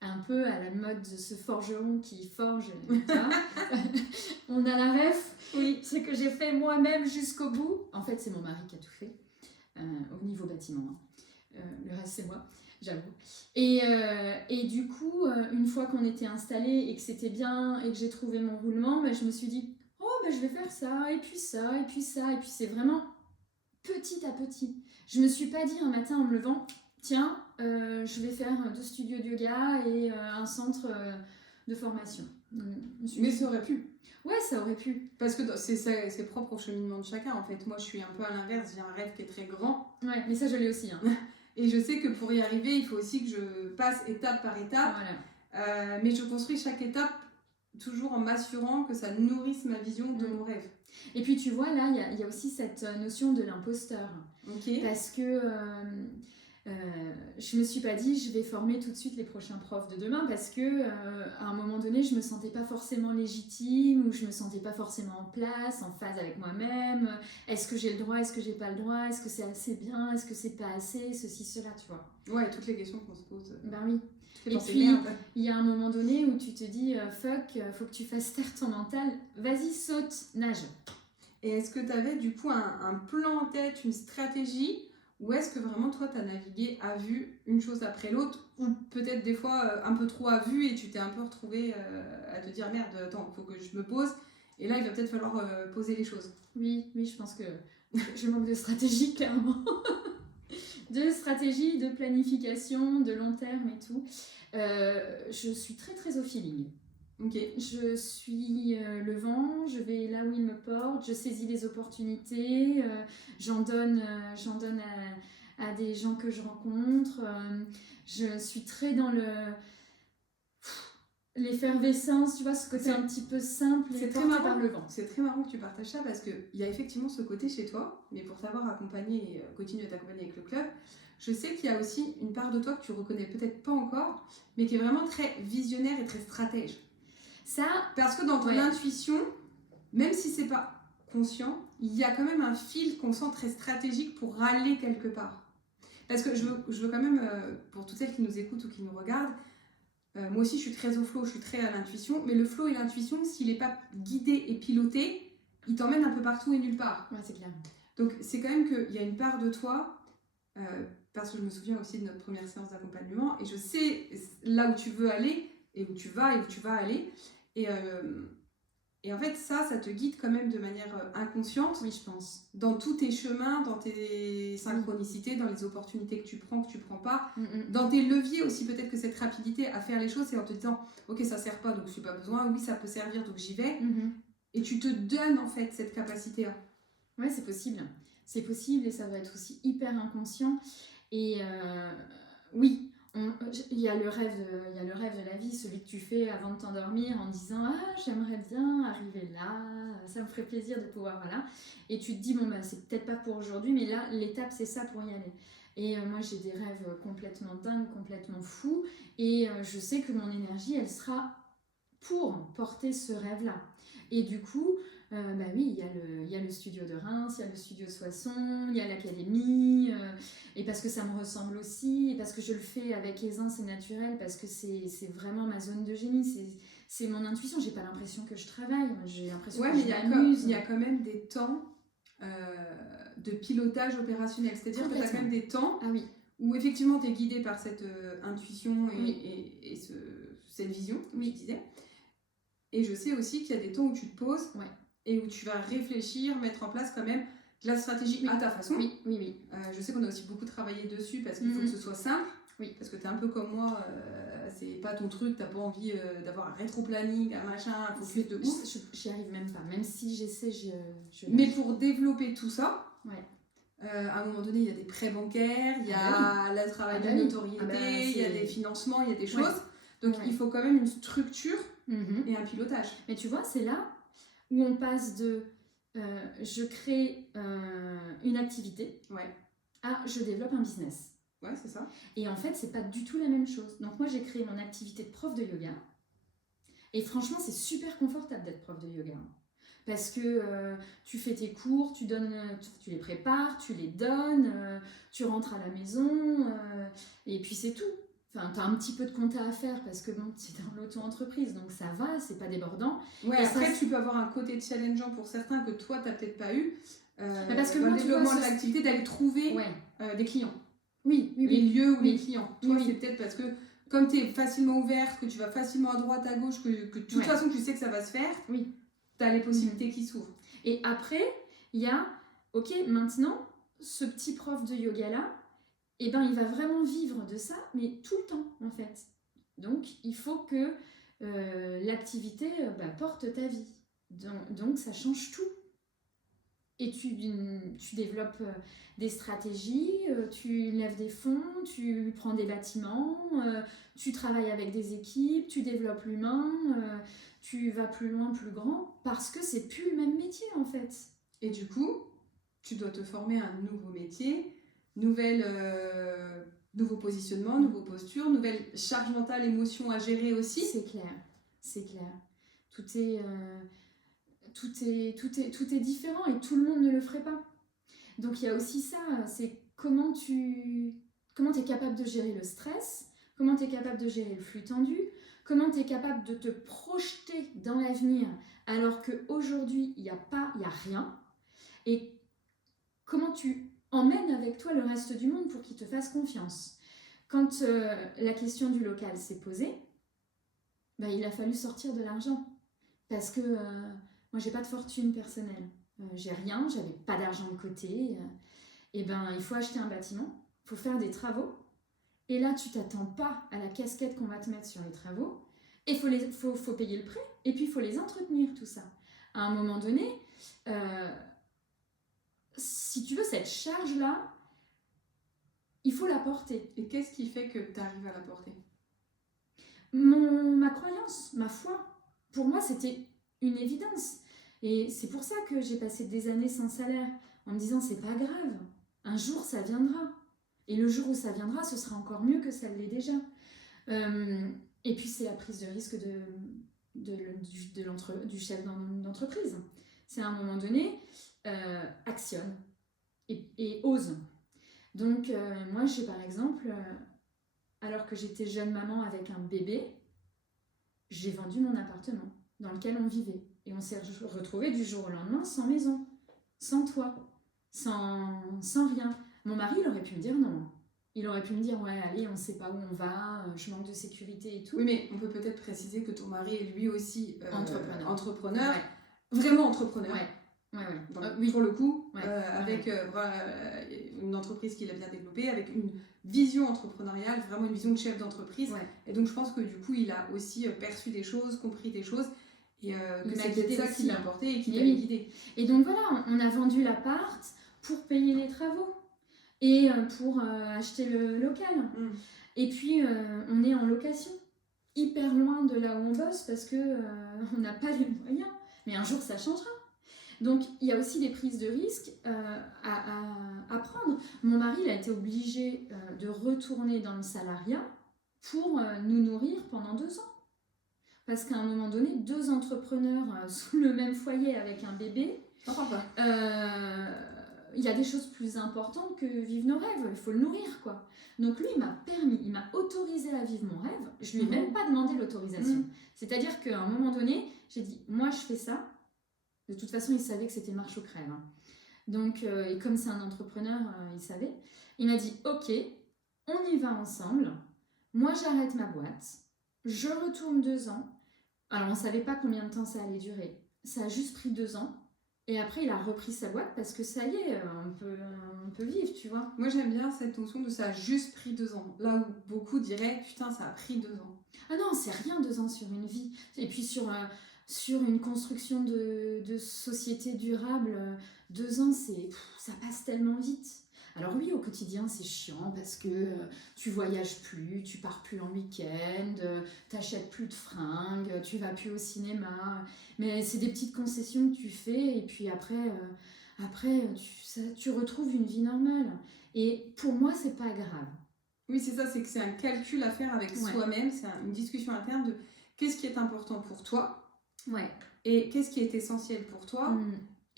un peu à la mode de ce forgeron qui forge. On a la ref, oui, c'est que j'ai fait moi-même jusqu'au bout. En fait, c'est mon mari qui a tout fait, au niveau bâtiment. Le reste, c'est moi, j'avoue. Et du coup, une fois qu'on était installés et que c'était bien et que j'ai trouvé mon roulement, je me suis dit, oh, je vais faire ça, et puis ça, et puis ça. Et puis c'est vraiment petit à petit. Je me suis pas dit un matin en me levant, tiens, je vais faire 2 studios de yoga et un centre de formation. Mais ça aurait pu. Ouais, ça aurait pu. Parce que c'est propre au cheminement de chacun en fait. Moi je suis un peu à l'inverse, j'ai un rêve qui est très grand. Ouais, mais ça je l'ai aussi. Hein. Et je sais que pour y arriver, il faut aussi que je passe étape par étape. Voilà. Mais je construis chaque étape toujours en m'assurant que ça nourrisse ma vision de mon rêve. Et puis tu vois, là, il y a aussi cette notion de l'imposteur. Okay. Parce que je me suis pas dit, je vais former tout de suite les prochains profs de demain, parce que à un moment donné, je me sentais pas forcément légitime, ou je me sentais pas forcément en place, en phase avec moi-même. Est-ce que j'ai le droit, est-ce que j'ai pas le droit, est-ce que c'est assez bien, est-ce que c'est pas assez, ceci, cela, tu vois. Ouais, toutes les questions qu'on se pose. Ben oui. Et puis, il y a un moment donné où tu te dis, fuck, faut que tu fasses taire ton mental, vas-y, saute, nage. Et est-ce que tu avais du coup un plan en tête, une stratégie, ou est-ce que vraiment toi tu as navigué à vue, une chose après l'autre, ou peut-être des fois un peu trop à vue et tu t'es un peu retrouvé à te dire merde, attends, faut que je me pose, et là il va peut-être falloir poser les choses. Oui, je pense que je manque de stratégie, clairement. De stratégie, de planification, de long terme et tout. Je suis très très au feeling. Okay. Je suis le vent, je vais là où il me porte, je saisis les opportunités, j'en donne à des gens que je rencontre. Je suis très dans l'effervescence, tu vois, ce côté un petit peu simple et porté par le vent. C'est très marrant que tu partages ça, parce qu'il y a effectivement ce côté chez toi, mais pour t'avoir accompagné et continuer à t'accompagner avec le club, je sais qu'il y a aussi une part de toi que tu reconnais peut-être pas encore, mais qui est vraiment très visionnaire et très stratège. Ça, parce que dans ton intuition, même si c'est pas conscient, il y a quand même un fil qu'on sent très stratégique pour aller quelque part. Parce que je veux quand même, pour toutes celles qui nous écoutent ou qui nous regardent, moi aussi je suis très au flow, je suis très à l'intuition, mais le flow et l'intuition, s'il n'est pas guidé et piloté, il t'emmène un peu partout et nulle part. Ouais, c'est clair. Donc c'est quand même qu'il y a une part de toi parce que je me souviens aussi de notre première séance d'accompagnement et je sais là où tu veux aller et où tu vas aller. Et, et en fait, ça te guide quand même de manière inconsciente. Oui, je pense. Dans tous tes chemins, dans tes synchronicités, dans les opportunités que tu prends pas, dans tes leviers aussi, peut-être que cette rapidité à faire les choses, c'est en te disant ok, ça sert pas donc je n'ai pas besoin, oui, ça peut servir donc j'y vais. Et tu te donnes en fait cette capacité-là. Ouais, c'est possible. C'est possible et ça va être aussi hyper inconscient. Et oui, il y a le rêve de la vie, celui que tu fais avant de t'endormir en disant ah, j'aimerais bien arriver là, ça me ferait plaisir de pouvoir, voilà. Et tu te dis bon, bah, c'est peut-être pas pour aujourd'hui, mais là, l'étape, c'est ça pour y aller. Et moi, j'ai des rêves complètement dingues, complètement fous. Et je sais que mon énergie, elle sera pour porter ce rêve-là. Et du coup, bah oui, il y a le studio de Reims, il y a le studio de Soissons, il y a l'académie, et parce que ça me ressemble aussi, et parce que je le fais avec aisance et naturel, parce que c'est vraiment ma zone de génie, c'est mon intuition, j'ai pas l'impression que je travaille, j'ai l'impression que je m'amuse. Il y a quand même des temps de pilotage opérationnel, c'est-à-dire que tu as quand même des temps où effectivement tu es guidé par cette intuition et cette vision, comme tu disais. Et je sais aussi qu'il y a des temps où tu te poses et où tu vas réfléchir, mettre en place quand même de la stratégie à ta façon. Je sais qu'on a aussi beaucoup travaillé dessus parce qu'il faut que ce soit simple. Parce que tu es un peu comme moi, c'est pas ton truc, t'as pas envie d'avoir un rétro-planning, un machin, un focus de ouf. J'y arrive même pas, même si j'essaie, Mais pour développer tout ça, à un moment donné, il y a des prêts bancaires, il y a le travail de notoriété, il y a des financements, il y a des choses. Donc il faut quand même une structure et un pilotage. Mais tu vois, c'est là où on passe de je crée une activité à je développe un business. Ouais, c'est ça. Et en fait, c'est pas du tout la même chose. Donc moi, j'ai créé mon activité de prof de yoga. Et franchement, c'est super confortable d'être prof de yoga. Parce que tu fais tes cours, tu les prépares, tu les donnes, tu rentres à la maison, et puis c'est tout. Enfin, tu as un petit peu de compta à faire parce que bon, c'est dans l'auto-entreprise, donc ça va, c'est pas débordant. Ouais, après, tu peux avoir un côté challengeant pour certains que toi, tu n'as peut-être pas eu. Parce que dans moi, le développement de l'activité, d'aller trouver des clients. Les lieux ou les clients. Toi, c'est peut-être parce que comme tu es facilement ouverte, que tu vas facilement à droite, à gauche, que de toute façon, tu sais que ça va se faire, tu as les possibilités qui s'ouvrent. Et après, il y a, ok, maintenant, ce petit prof de yoga-là, eh ben, il va vraiment vivre de ça, mais tout le temps, en fait. Donc, il faut que l'activité porte ta vie. Donc, ça change tout. Et tu développes des stratégies, tu lèves des fonds, tu prends des bâtiments, tu travailles avec des équipes, tu développes l'humain, tu vas plus loin, plus grand, parce que c'est plus le même métier, en fait. Et du coup, tu dois te former à un nouveau métier, nouveau positionnement, nouvelle posture, nouvelle charge mentale, émotion à gérer aussi. C'est clair, c'est clair. Tout est différent et tout le monde ne le ferait pas. Donc il y a aussi ça, c'est comment tu es capable de gérer le stress, comment tu es capable de gérer le flux tendu, comment tu es capable de te projeter dans l'avenir alors qu'aujourd'hui il n'y a rien, et comment tu emmènes avec toi le reste du monde pour qu'il te fasse confiance. Quand la question du local s'est posée, il a fallu sortir de l'argent parce que moi j'ai pas de fortune personnelle, j'ai rien, j'avais pas d'argent de côté, et il faut acheter un bâtiment, il faut faire des travaux, et là tu t'attends pas à la casquette qu'on va te mettre sur les travaux, et il faut payer le prêt, et puis il faut les entretenir, tout ça. À un moment donné, si tu veux, cette charge-là, il faut la porter. Et qu'est-ce qui fait que tu arrives à la porter ? Ma croyance, ma foi. Pour moi, c'était une évidence. Et c'est pour ça que j'ai passé des années sans salaire, en me disant, c'est pas grave, un jour ça viendra. Et le jour où ça viendra, ce sera encore mieux que ça l'est déjà. Et puis c'est la prise de risque du chef d'entreprise. C'est à un moment donné, actionne et ose. Donc moi, j'ai par exemple, alors que j'étais jeune maman avec un bébé, j'ai vendu mon appartement dans lequel on vivait. Et on s'est retrouvés du jour au lendemain sans maison, sans toit, sans rien. Mon mari, il aurait pu me dire non. Il aurait pu me dire, ouais, allez, on ne sait pas où on va, je manque de sécurité et tout. Oui, mais on peut peut-être préciser que ton mari est lui aussi entrepreneur, Ouais. vraiment entrepreneur. Ouais. Donc, Oui. pour le coup, Ouais. avec une entreprise qu'il a bien développée, avec une vision entrepreneuriale, vraiment une vision de chef d'entreprise. Ouais. Et donc je pense que du coup, il a aussi perçu des choses, compris des choses, et que c'est peut-être ça qui l'a porté et qui t'a guidé. Et donc voilà, on a vendu l'appart pour payer les travaux et pour acheter le local. Et puis on est en location, hyper loin de là où on bosse parce que on n'a pas les moyens. Mais un jour, ça changera. Donc, il y a aussi des prises de risques à prendre. Mon mari, il a été obligé de retourner dans le salariat pour nous nourrir pendant 2 ans. Parce qu'à un moment donné, 2 entrepreneurs sous le même foyer avec un bébé, il y a des choses plus importantes que vivre nos rêves. Il faut le nourrir, quoi. Donc lui, il m'a autorisé à vivre mon rêve. Je lui ai même pas demandé l'autorisation. C'est-à-dire qu'à un moment donné, j'ai dit, moi, je fais ça. De toute façon, il savait que c'était marche ou crève. Hein. Donc, et comme c'est un entrepreneur, il savait. Il m'a dit, ok, on y va ensemble. Moi, j'arrête ma boîte. Je retourne 2 ans. Alors, on ne savait pas combien de temps ça allait durer. Ça a juste pris 2 ans. Et après, il a repris sa boîte parce que ça y est, on peut vivre, tu vois. Moi, j'aime bien cette notion de ça a juste pris 2 ans. Là où beaucoup diraient, putain, ça a pris 2 ans. Ah non, c'est rien 2 ans sur une vie. Et puis sur une construction de société durable, 2 ans, ça passe tellement vite. Alors oui, au quotidien, c'est chiant parce que tu voyages plus, tu pars plus en week-end, t'achètes plus de fringues, tu vas plus au cinéma. Mais c'est des petites concessions que tu fais et puis après tu retrouves une vie normale. Et pour moi, c'est pas grave. Oui, c'est ça, c'est que c'est un calcul à faire avec soi-même, c'est une discussion interne de qu'est-ce qui est important pour toi et qu'est-ce qui est essentiel pour toi.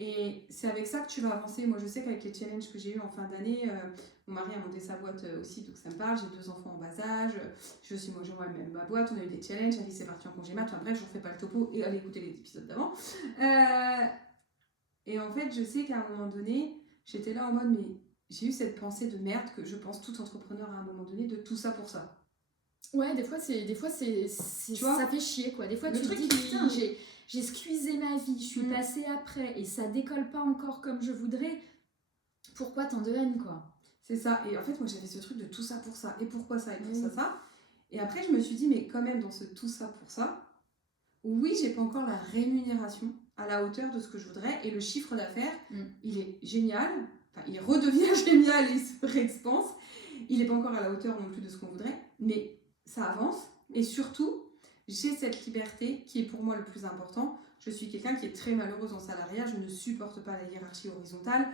Et c'est avec ça que tu vas avancer. Moi, je sais qu'avec les challenges que j'ai eu en fin d'année, mon mari a monté sa boîte aussi, donc ça me parle. J'ai 2 enfants en bas âge. Je suis moi-même ma boîte. On a eu des challenges. Alice est partie en congé mat. Enfin bref, je ne refais pas le topo et allez écouter les épisodes d'avant. Et en fait, je sais qu'à un moment donné, j'étais là en mode, mais j'ai eu cette pensée de merde que je pense tout entrepreneur à un moment donné, de tout ça pour ça. Ouais, des fois, ça fait chier, quoi. Des fois, tu te dis, putain, j'ai squeezé ma vie, je suis passée après et ça décolle pas encore comme je voudrais. Pourquoi tant de haine, quoi? C'est ça. Et en fait, moi, j'avais ce truc de tout ça pour ça. Et pourquoi ça? Et pour ça. Et après, je me suis dit, mais quand même, dans ce tout ça pour ça, oui, j'ai pas encore la rémunération à la hauteur de ce que je voudrais. Et le chiffre d'affaires, il est génial. Enfin, il redevient génial et il se réexpanse. Il n'est pas encore à la hauteur non plus de ce qu'on voudrait. Mais ça avance. Et surtout, j'ai cette liberté qui est pour moi le plus important. Je suis quelqu'un qui est très malheureuse en salariat. Je ne supporte pas la hiérarchie horizontale.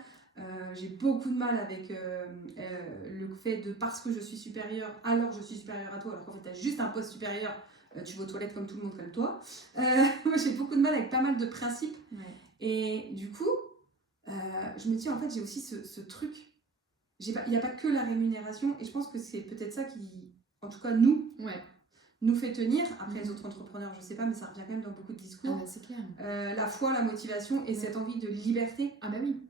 J'ai beaucoup de mal avec le fait de parce que je suis supérieure, alors je suis supérieure à toi, alors qu'en fait tu as juste un poste supérieur, tu vas aux toilettes comme tout le monde, comme toi. Moi j'ai beaucoup de mal avec pas mal de principes. Et du coup, je me dis en fait j'ai aussi ce truc. Il n'y a pas que la rémunération, et je pense que c'est peut-être ça qui, en tout cas nous fait tenir. Après les autres entrepreneurs, je sais pas, mais ça revient quand même dans beaucoup de discours. C'est clair. La foi, la motivation et cette envie de liberté. Ah bah oui.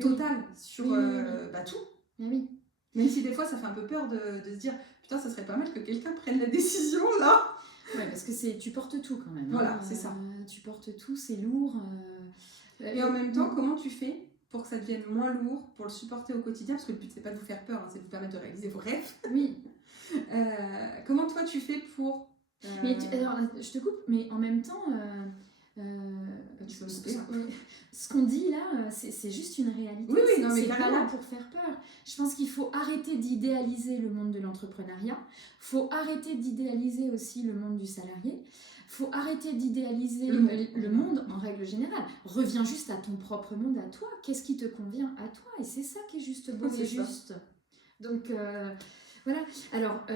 Totale sur tout. Oui. Même si des fois ça fait un peu peur de se dire putain, ça serait pas mal que quelqu'un prenne la décision là. Ouais, parce que tu portes tout quand même. Voilà, c'est ça. Tu portes tout, c'est lourd. Et en même temps, comment tu fais pour que ça devienne moins lourd, pour le supporter au quotidien? Parce que le but c'est pas de vous faire peur, c'est de vous permettre de réaliser vos rêves. Oui. Comment toi tu fais pour... Mais alors, je te coupe, mais en même temps... ce qu'on dit là, c'est juste une réalité. Oui, non, mais c'est pas là pour faire peur. Je pense qu'il faut arrêter d'idéaliser le monde de l'entrepreneuriat. Il faut arrêter d'idéaliser aussi le monde du salarié. Il faut arrêter d'idéaliser le monde en règle générale. Reviens juste à ton propre monde, à toi. Qu'est-ce qui te convient à toi? Et c'est ça qui est juste beau et juste. Donc voilà. Alors...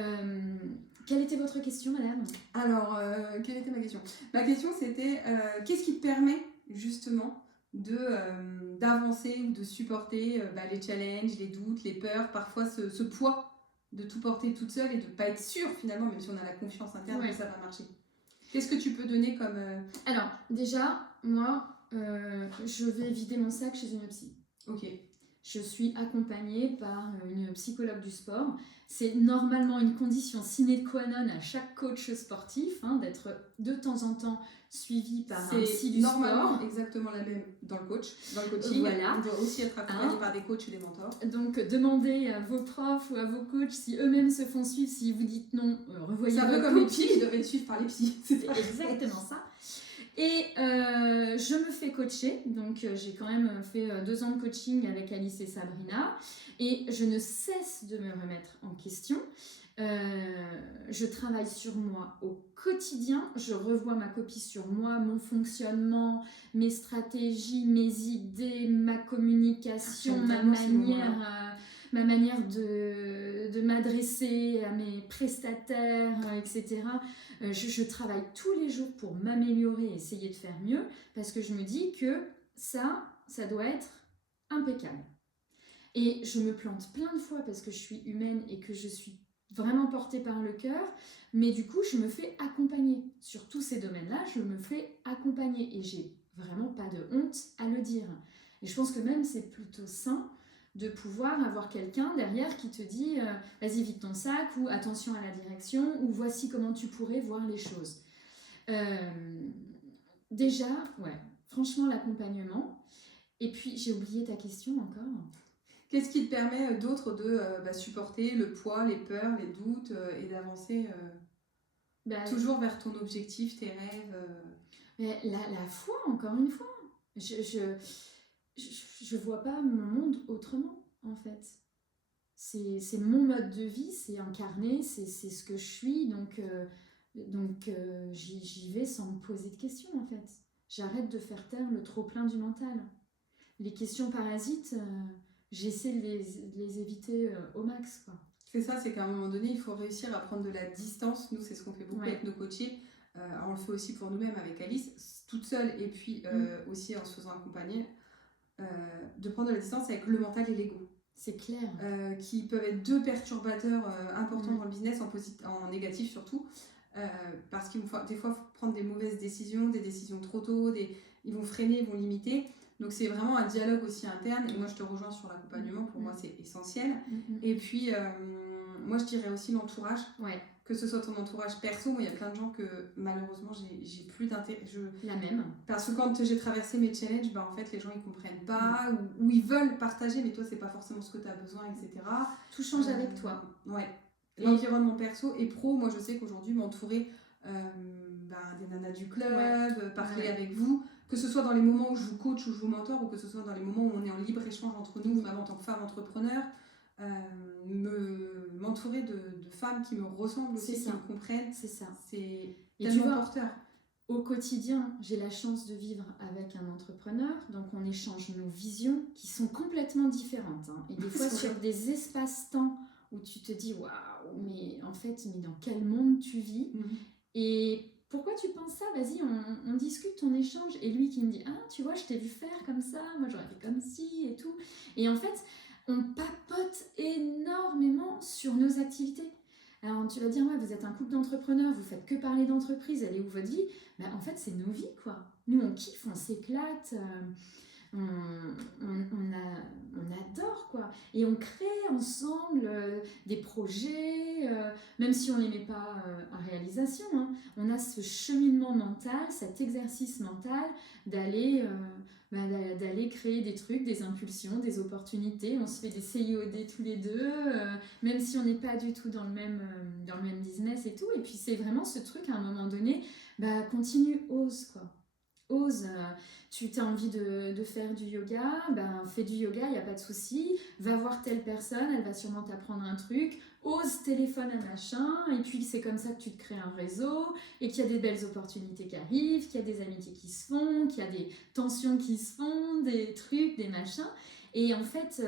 quelle était votre question, madame? Alors, quelle était ma question? Ma question, c'était qu'est-ce qui te permet justement d'avancer ou de supporter les challenges, les doutes, les peurs, parfois ce poids de tout porter toute seule et de ne pas être sûre finalement, même si on a la confiance interne que ça va marcher. Qu'est-ce que tu peux donner comme... Alors, déjà, moi, je vais vider mon sac chez une psy. Ok. je suis accompagnée par une psychologue du sport. C'est normalement une condition sine qua non à chaque coach sportif, d'être de temps en temps suivi par un psy du sport. C'est normalement exactement la même dans le coaching. Voilà. On doit aussi être accompagné par des coachs et des mentors. Donc, demandez à vos profs ou à vos coachs si eux-mêmes se font suivre. Si vous dites non, revoyez c'est un peu comme les psys, ils doivent être suivis par les psys. C'est exactement ça. Et je me fais coacher, donc j'ai quand même fait 2 ans de coaching avec Alice et Sabrina, et je ne cesse de me remettre en question. Je travaille sur moi au quotidien, je revois ma copie sur moi, mon fonctionnement, mes stratégies, mes idées, ma communication, ma manière de m'adresser à mes prestataires, etc. Je travaille tous les jours pour m'améliorer et essayer de faire mieux, parce que je me dis que ça doit être impeccable. Et je me plante plein de fois parce que je suis humaine et que je suis vraiment portée par le cœur, mais du coup je me fais accompagner. Sur tous ces domaines-là, je me fais accompagner et j'ai vraiment pas de honte à le dire. Et je pense que même c'est plutôt sain de pouvoir avoir quelqu'un derrière qui te dit vas-y vide ton sac, ou attention à la direction, ou voici comment tu pourrais voir les choses. Déjà, franchement l'accompagnement. Et puis j'ai oublié ta question encore. Qu'est-ce qui te permet d'autre de supporter le poids, les peurs, les doutes et d'avancer toujours vers ton objectif, tes rêves Mais la foi, encore une fois. Je vois pas mon monde autrement, en fait. C'est mon mode de vie, c'est incarné, c'est ce que je suis, donc j'y vais sans me poser de questions, en fait. J'arrête de faire taire le trop-plein du mental. Les questions parasites, j'essaie de les éviter au max, quoi. C'est ça, c'est qu'à un moment donné, il faut réussir à prendre de la distance. Nous, c'est ce qu'on fait beaucoup avec nos coachés. On le fait aussi pour nous-mêmes avec Alice, toute seule, et puis aussi en se faisant accompagner. De prendre de la distance avec le mental et l'ego. C'est clair. Qui peuvent être 2 perturbateurs importants dans le business, en négatif surtout, parce qu'ils vont des fois prendre des mauvaises décisions, des décisions trop tôt, ils vont freiner, ils vont limiter. Donc c'est vraiment un dialogue aussi interne, et moi je te rejoins sur l'accompagnement, pour moi c'est essentiel. Et puis moi je dirais aussi l'entourage. Que ce soit ton entourage perso, moi il y a plein de gens que malheureusement j'ai plus d'intérêt. La même. Parce que quand j'ai traversé mes challenges, en fait les gens ils comprennent pas, ou ils veulent partager, mais toi c'est pas forcément ce que tu as besoin, etc. Tout change avec toi. L'environnement perso et pro, moi je sais qu'aujourd'hui m'entourer des nanas du club, parler avec vous, que ce soit dans les moments où je vous coach ou je vous mentor, ou que ce soit dans les moments où on est en libre échange entre nous, même en tant que femme entrepreneur. M'entourer de femmes qui me ressemblent aussi, qui me comprennent. C'est ça. C'est tellement porteur. Au quotidien, j'ai la chance de vivre avec un entrepreneur, donc on échange nos visions qui sont complètement différentes. Et des fois sur des espaces-temps où tu te dis waouh, mais en fait, dans quel monde tu vis? Et pourquoi tu penses ça? Vas-y, on discute, on échange. Et lui qui me dit ah, tu vois, je t'ai vu faire comme ça, moi j'aurais fait comme ci et tout. Et en fait, on papote énormément sur nos activités. Alors tu vas dire, vous êtes un couple d'entrepreneurs, vous faites que parler d'entreprise, elle est où votre vie? En fait, c'est nos vies, quoi. Nous, on kiffe, on s'éclate, on adore, quoi. Et on crée ensemble des projets, même si on ne les met pas à réalisation. On a ce cheminement mental, cet exercice mental d'aller créer des trucs, des impulsions, des opportunités. On se fait des CIOD tous les deux, même si on n'est pas du tout dans le même business et tout. Et puis c'est vraiment ce truc, à un moment donné, continue, ose, quoi. Ose, tu as envie de faire du yoga, fais du yoga, il n'y a pas de souci. Va voir telle personne, elle va sûrement t'apprendre un truc. Ose, téléphone à machin, et puis c'est comme ça que tu te crées un réseau, et qu'il y a des belles opportunités qui arrivent, qu'il y a des amitiés qui se font, qu'il y a des tensions qui se font, des trucs, des machins. Et en fait,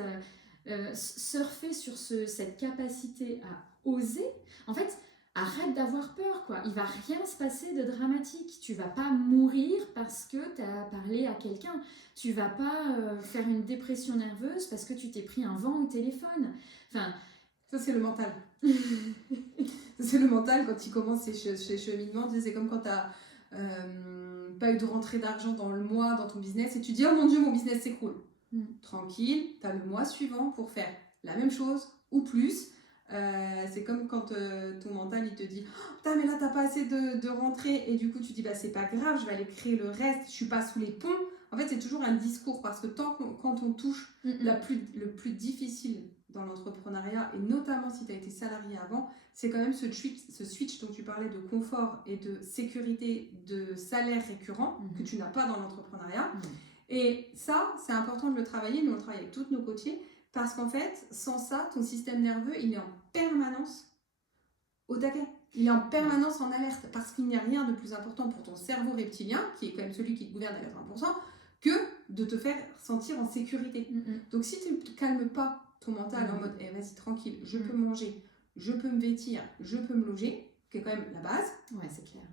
surfer sur cette capacité à oser, en fait, arrête d'avoir peur, quoi. Il va rien se passer de dramatique. Tu vas pas mourir parce que tu as parlé à quelqu'un. Tu vas pas faire une dépression nerveuse parce que tu t'es pris un vent au téléphone. Enfin, ça c'est le mental. C'est le mental quand tu commences ces cheminements. C'est comme quand tu n'as pas eu de rentrée d'argent dans le mois dans ton business et tu dis oh mon Dieu, mon business s'écroule. tranquille, tu as le mois suivant pour faire la même chose ou plus. C'est comme quand ton mental il te dit oh, putain mais là t'as pas assez de rentrée et du coup tu dis bah c'est pas grave, je vais aller créer le reste, je suis pas sous les ponts. En fait c'est toujours un discours parce que quand on touche le plus difficile dans l'entrepreneuriat et notamment si tu as été salarié avant, c'est quand même ce switch dont tu parlais de confort et de sécurité, de salaire récurrent que tu n'as pas dans l'entrepreneuriat. Et ça c'est important de le travailler. Nous on le travaille avec toutes nos coachés. Parce qu'en fait, sans ça, ton système nerveux, il est en permanence au taquet. Il est en permanence en alerte. Parce qu'il n'y a rien de plus important pour ton cerveau reptilien, qui est quand même celui qui te gouverne à 80%, que de te faire sentir en sécurité. Donc si tu ne calmes pas ton mental en mode vas-y, tranquille, je peux manger, je peux me vêtir, je peux me loger, qui est quand même la base. Ouais, c'est clair.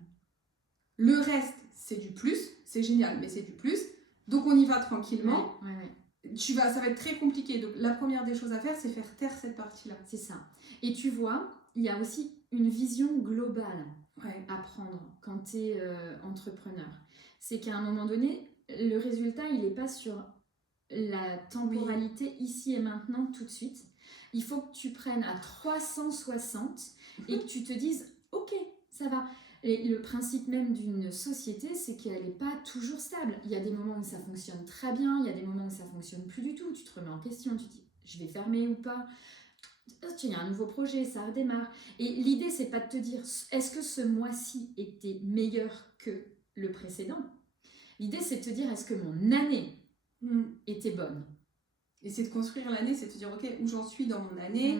Le reste, c'est du plus. C'est génial, mais c'est du plus. Donc on y va tranquillement. Ouais. Ça va être très compliqué. Donc, la première des choses à faire, c'est faire taire cette partie-là. C'est ça. Et tu vois, il y a aussi une vision globale à prendre quand tu es entrepreneur. C'est qu'à un moment donné, le résultat, il n'est pas sur la temporalité ici et maintenant, tout de suite. Il faut que tu prennes à 360 et que tu te dises, ok, ça va. Et le principe même d'une société, c'est qu'elle n'est pas toujours stable. Il y a des moments où ça fonctionne très bien, il y a des moments où ça ne fonctionne plus du tout. Tu te remets en question, tu te dis, je vais fermer ou pas. Il y a un nouveau projet, ça redémarre. Et l'idée, c'est pas de te dire, est-ce que ce mois-ci était meilleur que le précédent? L'idée, c'est de te dire, est-ce que mon année était bonne? Et c'est de construire l'année, c'est de te dire, ok, où j'en suis dans mon année.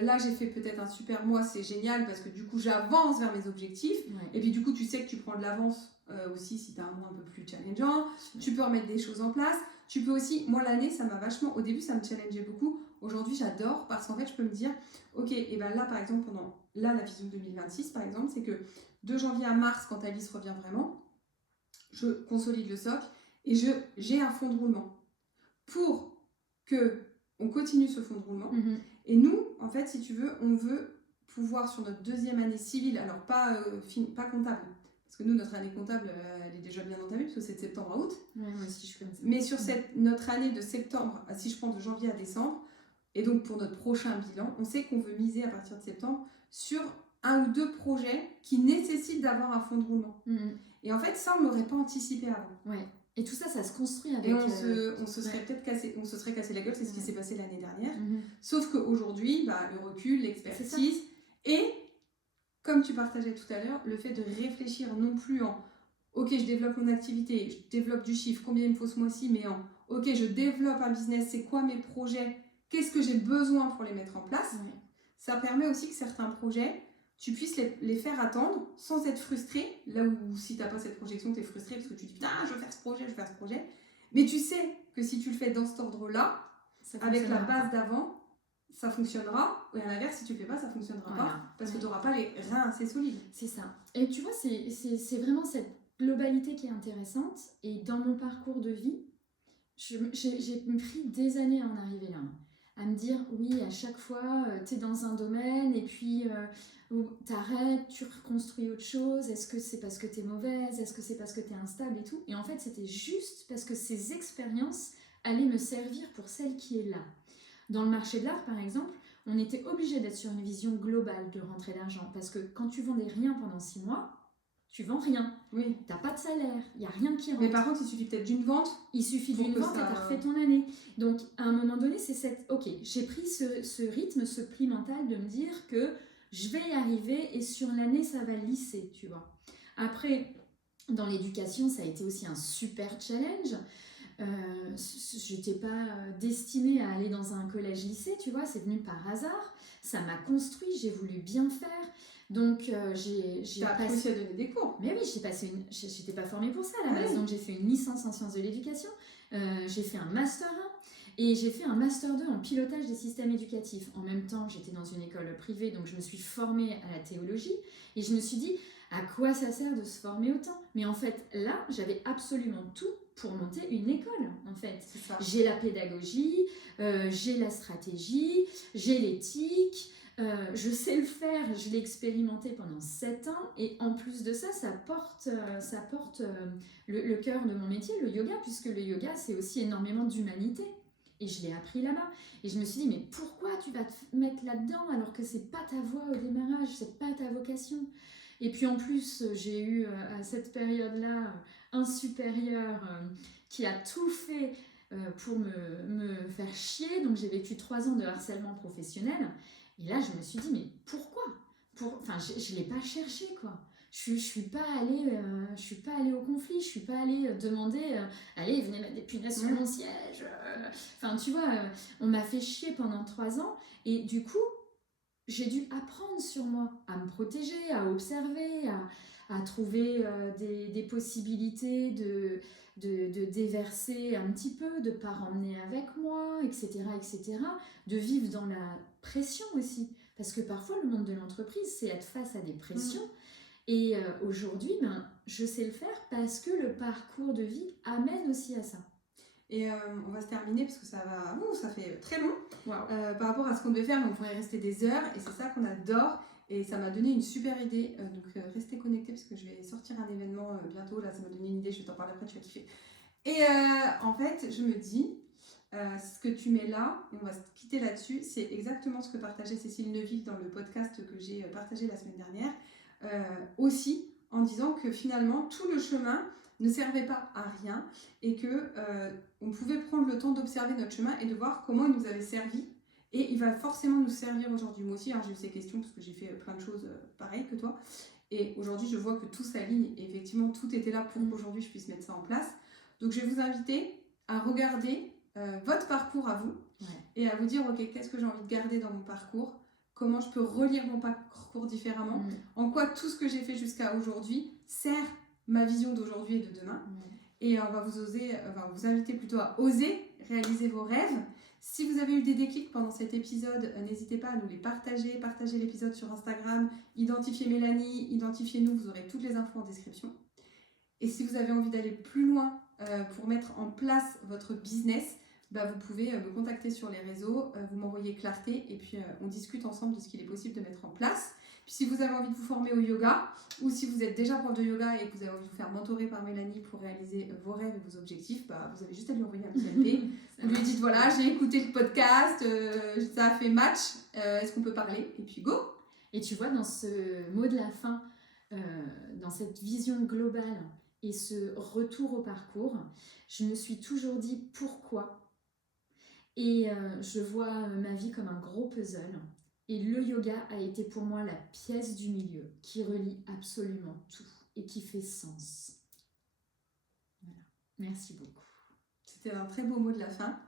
Là, j'ai fait peut-être un super mois, c'est génial parce que du coup, j'avance vers mes objectifs. Et puis, du coup, tu sais que tu prends de l'avance aussi si tu as un mois un peu plus challengeant. Tu peux remettre des choses en place. Tu peux aussi, moi, l'année, ça m'a vachement, au début, ça me challengeait beaucoup. Aujourd'hui, j'adore parce qu'en fait, je peux me dire, ok, et ben là, par exemple, la vision 2026, par exemple, c'est que de janvier à mars, quand Alice revient vraiment, je consolide le socle et j'ai un fonds de roulement pour qu'on continue ce fonds de roulement. Et nous, en fait, si tu veux, on veut pouvoir sur notre deuxième année civile, alors pas comptable, parce que nous, notre année comptable, elle est déjà bien entamée, parce que c'est de septembre à août. Ouais, moi aussi, je suis comme ça. Mais sur notre année de septembre, si je prends de janvier à décembre, et donc pour notre prochain bilan, on sait qu'on veut miser à partir de septembre sur un ou deux projets qui nécessitent d'avoir un fonds de roulement. Et en fait, ça, on ne l'aurait pas anticipé avant. Ouais. Et tout ça, ça se construit avec... Et on se serait peut-être cassé la gueule, c'est ce qui s'est passé l'année dernière. Sauf qu'aujourd'hui, le recul, l'expertise, et comme tu partageais tout à l'heure, le fait de réfléchir non plus en ok, je développe mon activité, je développe du chiffre, combien il me faut ce mois-ci, mais en ok, je développe un business, c'est quoi mes projets, qu'est-ce que j'ai besoin pour les mettre en place. Ça permet aussi que certains projets, tu puisses les faire attendre sans être frustré. Là où si tu n'as pas cette projection, tu es frustré parce que tu te dis putain, je veux faire ce projet. Mais tu sais que si tu le fais dans cet ordre-là, avec la base d'avant, ça fonctionnera. Et à l'inverse, si tu ne le fais pas, ça ne fonctionnera pas parce que tu n'auras pas les reins assez solides. C'est ça. Et tu vois, c'est vraiment cette globalité qui est intéressante. Et dans mon parcours de vie, j'ai pris des années à en arriver là. À me dire, oui, à chaque fois, tu es dans un domaine et puis t'arrêtes, tu reconstruis autre chose. Est-ce que c'est parce que tu es mauvaise? Est-ce que c'est parce que tu es instable et tout? Et en fait, c'était juste parce que ces expériences allaient me servir pour celle qui est là. Dans le marché de l'art, par exemple, on était obligé d'être sur une vision globale de rentrée d'argent. Parce que quand tu vendais rien pendant 6 mois, tu vends rien. Oui. T'as pas de salaire, il n'y a rien qui rentre. Mais par contre, il suffit peut-être d'une vente. Il suffit d'une vente et t'as refait ton année. Donc, à un moment donné, c'est cette... Ok, j'ai pris ce rythme, ce pli mental de me dire que je vais y arriver et sur l'année, ça va lisser, tu vois. Après, dans l'éducation, ça a été aussi un super challenge. Je n'étais pas destinée à aller dans un collège-lycée, tu vois, c'est venu par hasard. Ça m'a construit, j'ai voulu bien faire. Donc, T'as appris aussi à donner des cours. Mais oui, j'étais pas formée pour ça à la base. Donc, j'ai fait une licence en sciences de l'éducation, j'ai fait un master 1 et j'ai fait un master 2 en pilotage des systèmes éducatifs. En même temps, j'étais dans une école privée, donc je me suis formée à la théologie et je me suis dit, à quoi ça sert de se former autant? Mais en fait, là, j'avais absolument tout pour monter une école, en fait. J'ai la pédagogie, j'ai la stratégie, j'ai l'éthique, Je sais le faire, je l'ai expérimenté pendant 7 ans et en plus de ça, ça porte le cœur de mon métier, le yoga, puisque le yoga, c'est aussi énormément d'humanité. Et je l'ai appris là-bas. Et je me suis dit, mais pourquoi tu vas te mettre là-dedans alors que c'est pas ta voie au démarrage, c'est pas ta vocation. Et puis en plus, j'ai eu à cette période-là un supérieur qui a tout fait pour me faire chier. Donc j'ai vécu 3 ans de harcèlement professionnel. Et là, je me suis dit, mais pourquoi Enfin, je ne l'ai pas cherché, quoi. Je ne suis pas allée au conflit, je ne suis pas allée demander, allez, venez mettre des punaises sur mon siège. Enfin, tu vois, on m'a fait chier pendant 3 ans. Et du coup, j'ai dû apprendre sur moi, à me protéger, à observer, à trouver des possibilités de déverser un petit peu, de ne pas remmener avec moi, etc., etc., de vivre dans la pression aussi. Parce que parfois, le monde de l'entreprise, c'est être face à des pressions. Et aujourd'hui, je sais le faire parce que le parcours de vie amène aussi à ça. Et on va se terminer parce que ça fait très long. Wow. Par rapport à ce qu'on devait faire, mais on pourrait rester des heures et c'est ça qu'on adore. Et ça m'a donné une super idée. Donc restez connectés parce que je vais sortir un événement bientôt. Là, ça m'a donné une idée. Je vais t'en parler après, tu vas kiffer. Et en fait, je me dis, ce que tu mets là, et on va se quitter là-dessus, c'est exactement ce que partageait Cécile Neuville dans le podcast que j'ai partagé la semaine dernière. Aussi, en disant que finalement, tout le chemin ne servait pas à rien et que on pouvait prendre le temps d'observer notre chemin et de voir comment il nous avait servi. Et il va forcément nous servir aujourd'hui. Moi aussi, j'ai eu ces questions parce que j'ai fait plein de choses pareilles que toi. Et aujourd'hui, je vois que tout s'aligne. Et effectivement, tout était là pour qu'aujourd'hui, je puisse mettre ça en place. Donc, je vais vous inviter à regarder votre parcours à vous et à vous dire, ok, qu'est-ce que j'ai envie de garder dans mon parcours ? Comment je peux relire mon parcours différemment ? En quoi tout ce que j'ai fait jusqu'à aujourd'hui sert ma vision d'aujourd'hui et de demain ? Et on va vous inviter plutôt à oser réaliser vos rêves. Si vous avez eu des déclics pendant cet épisode, n'hésitez pas à nous les partager. Partagez l'épisode sur Instagram, identifiez Mélanie, identifiez-nous, vous aurez toutes les infos en description. Et si vous avez envie d'aller plus loin pour mettre en place votre business, vous pouvez me contacter sur les réseaux, vous m'envoyez clarté et puis on discute ensemble de ce qu'il est possible de mettre en place. Puis si vous avez envie de vous former au yoga ou si vous êtes déjà prof de yoga et que vous avez envie de vous faire mentorer par Mélanie pour réaliser vos rêves et vos objectifs, vous avez juste à lui envoyer un petit MP. Vous lui dites voilà, j'ai écouté le podcast, ça a fait match, est-ce qu'on peut parler ? Et puis go ! Et tu vois, dans ce mot de la fin, dans cette vision globale et ce retour au parcours, je me suis toujours dit pourquoi. Et je vois ma vie comme un gros puzzle. Et le yoga a été pour moi la pièce du milieu qui relie absolument tout et qui fait sens. Voilà. Merci beaucoup. C'était un très beau mot de la fin.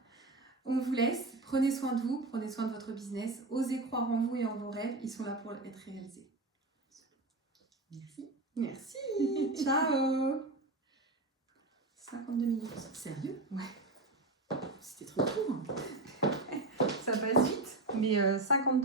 On vous laisse. Prenez soin de vous, prenez soin de votre business. Osez croire en vous et en vos rêves. Ils sont là pour être réalisés. Merci. Merci. Ciao. 52 minutes. Sérieux ? Ouais. C'était trop court. Ça passe vite, mais 52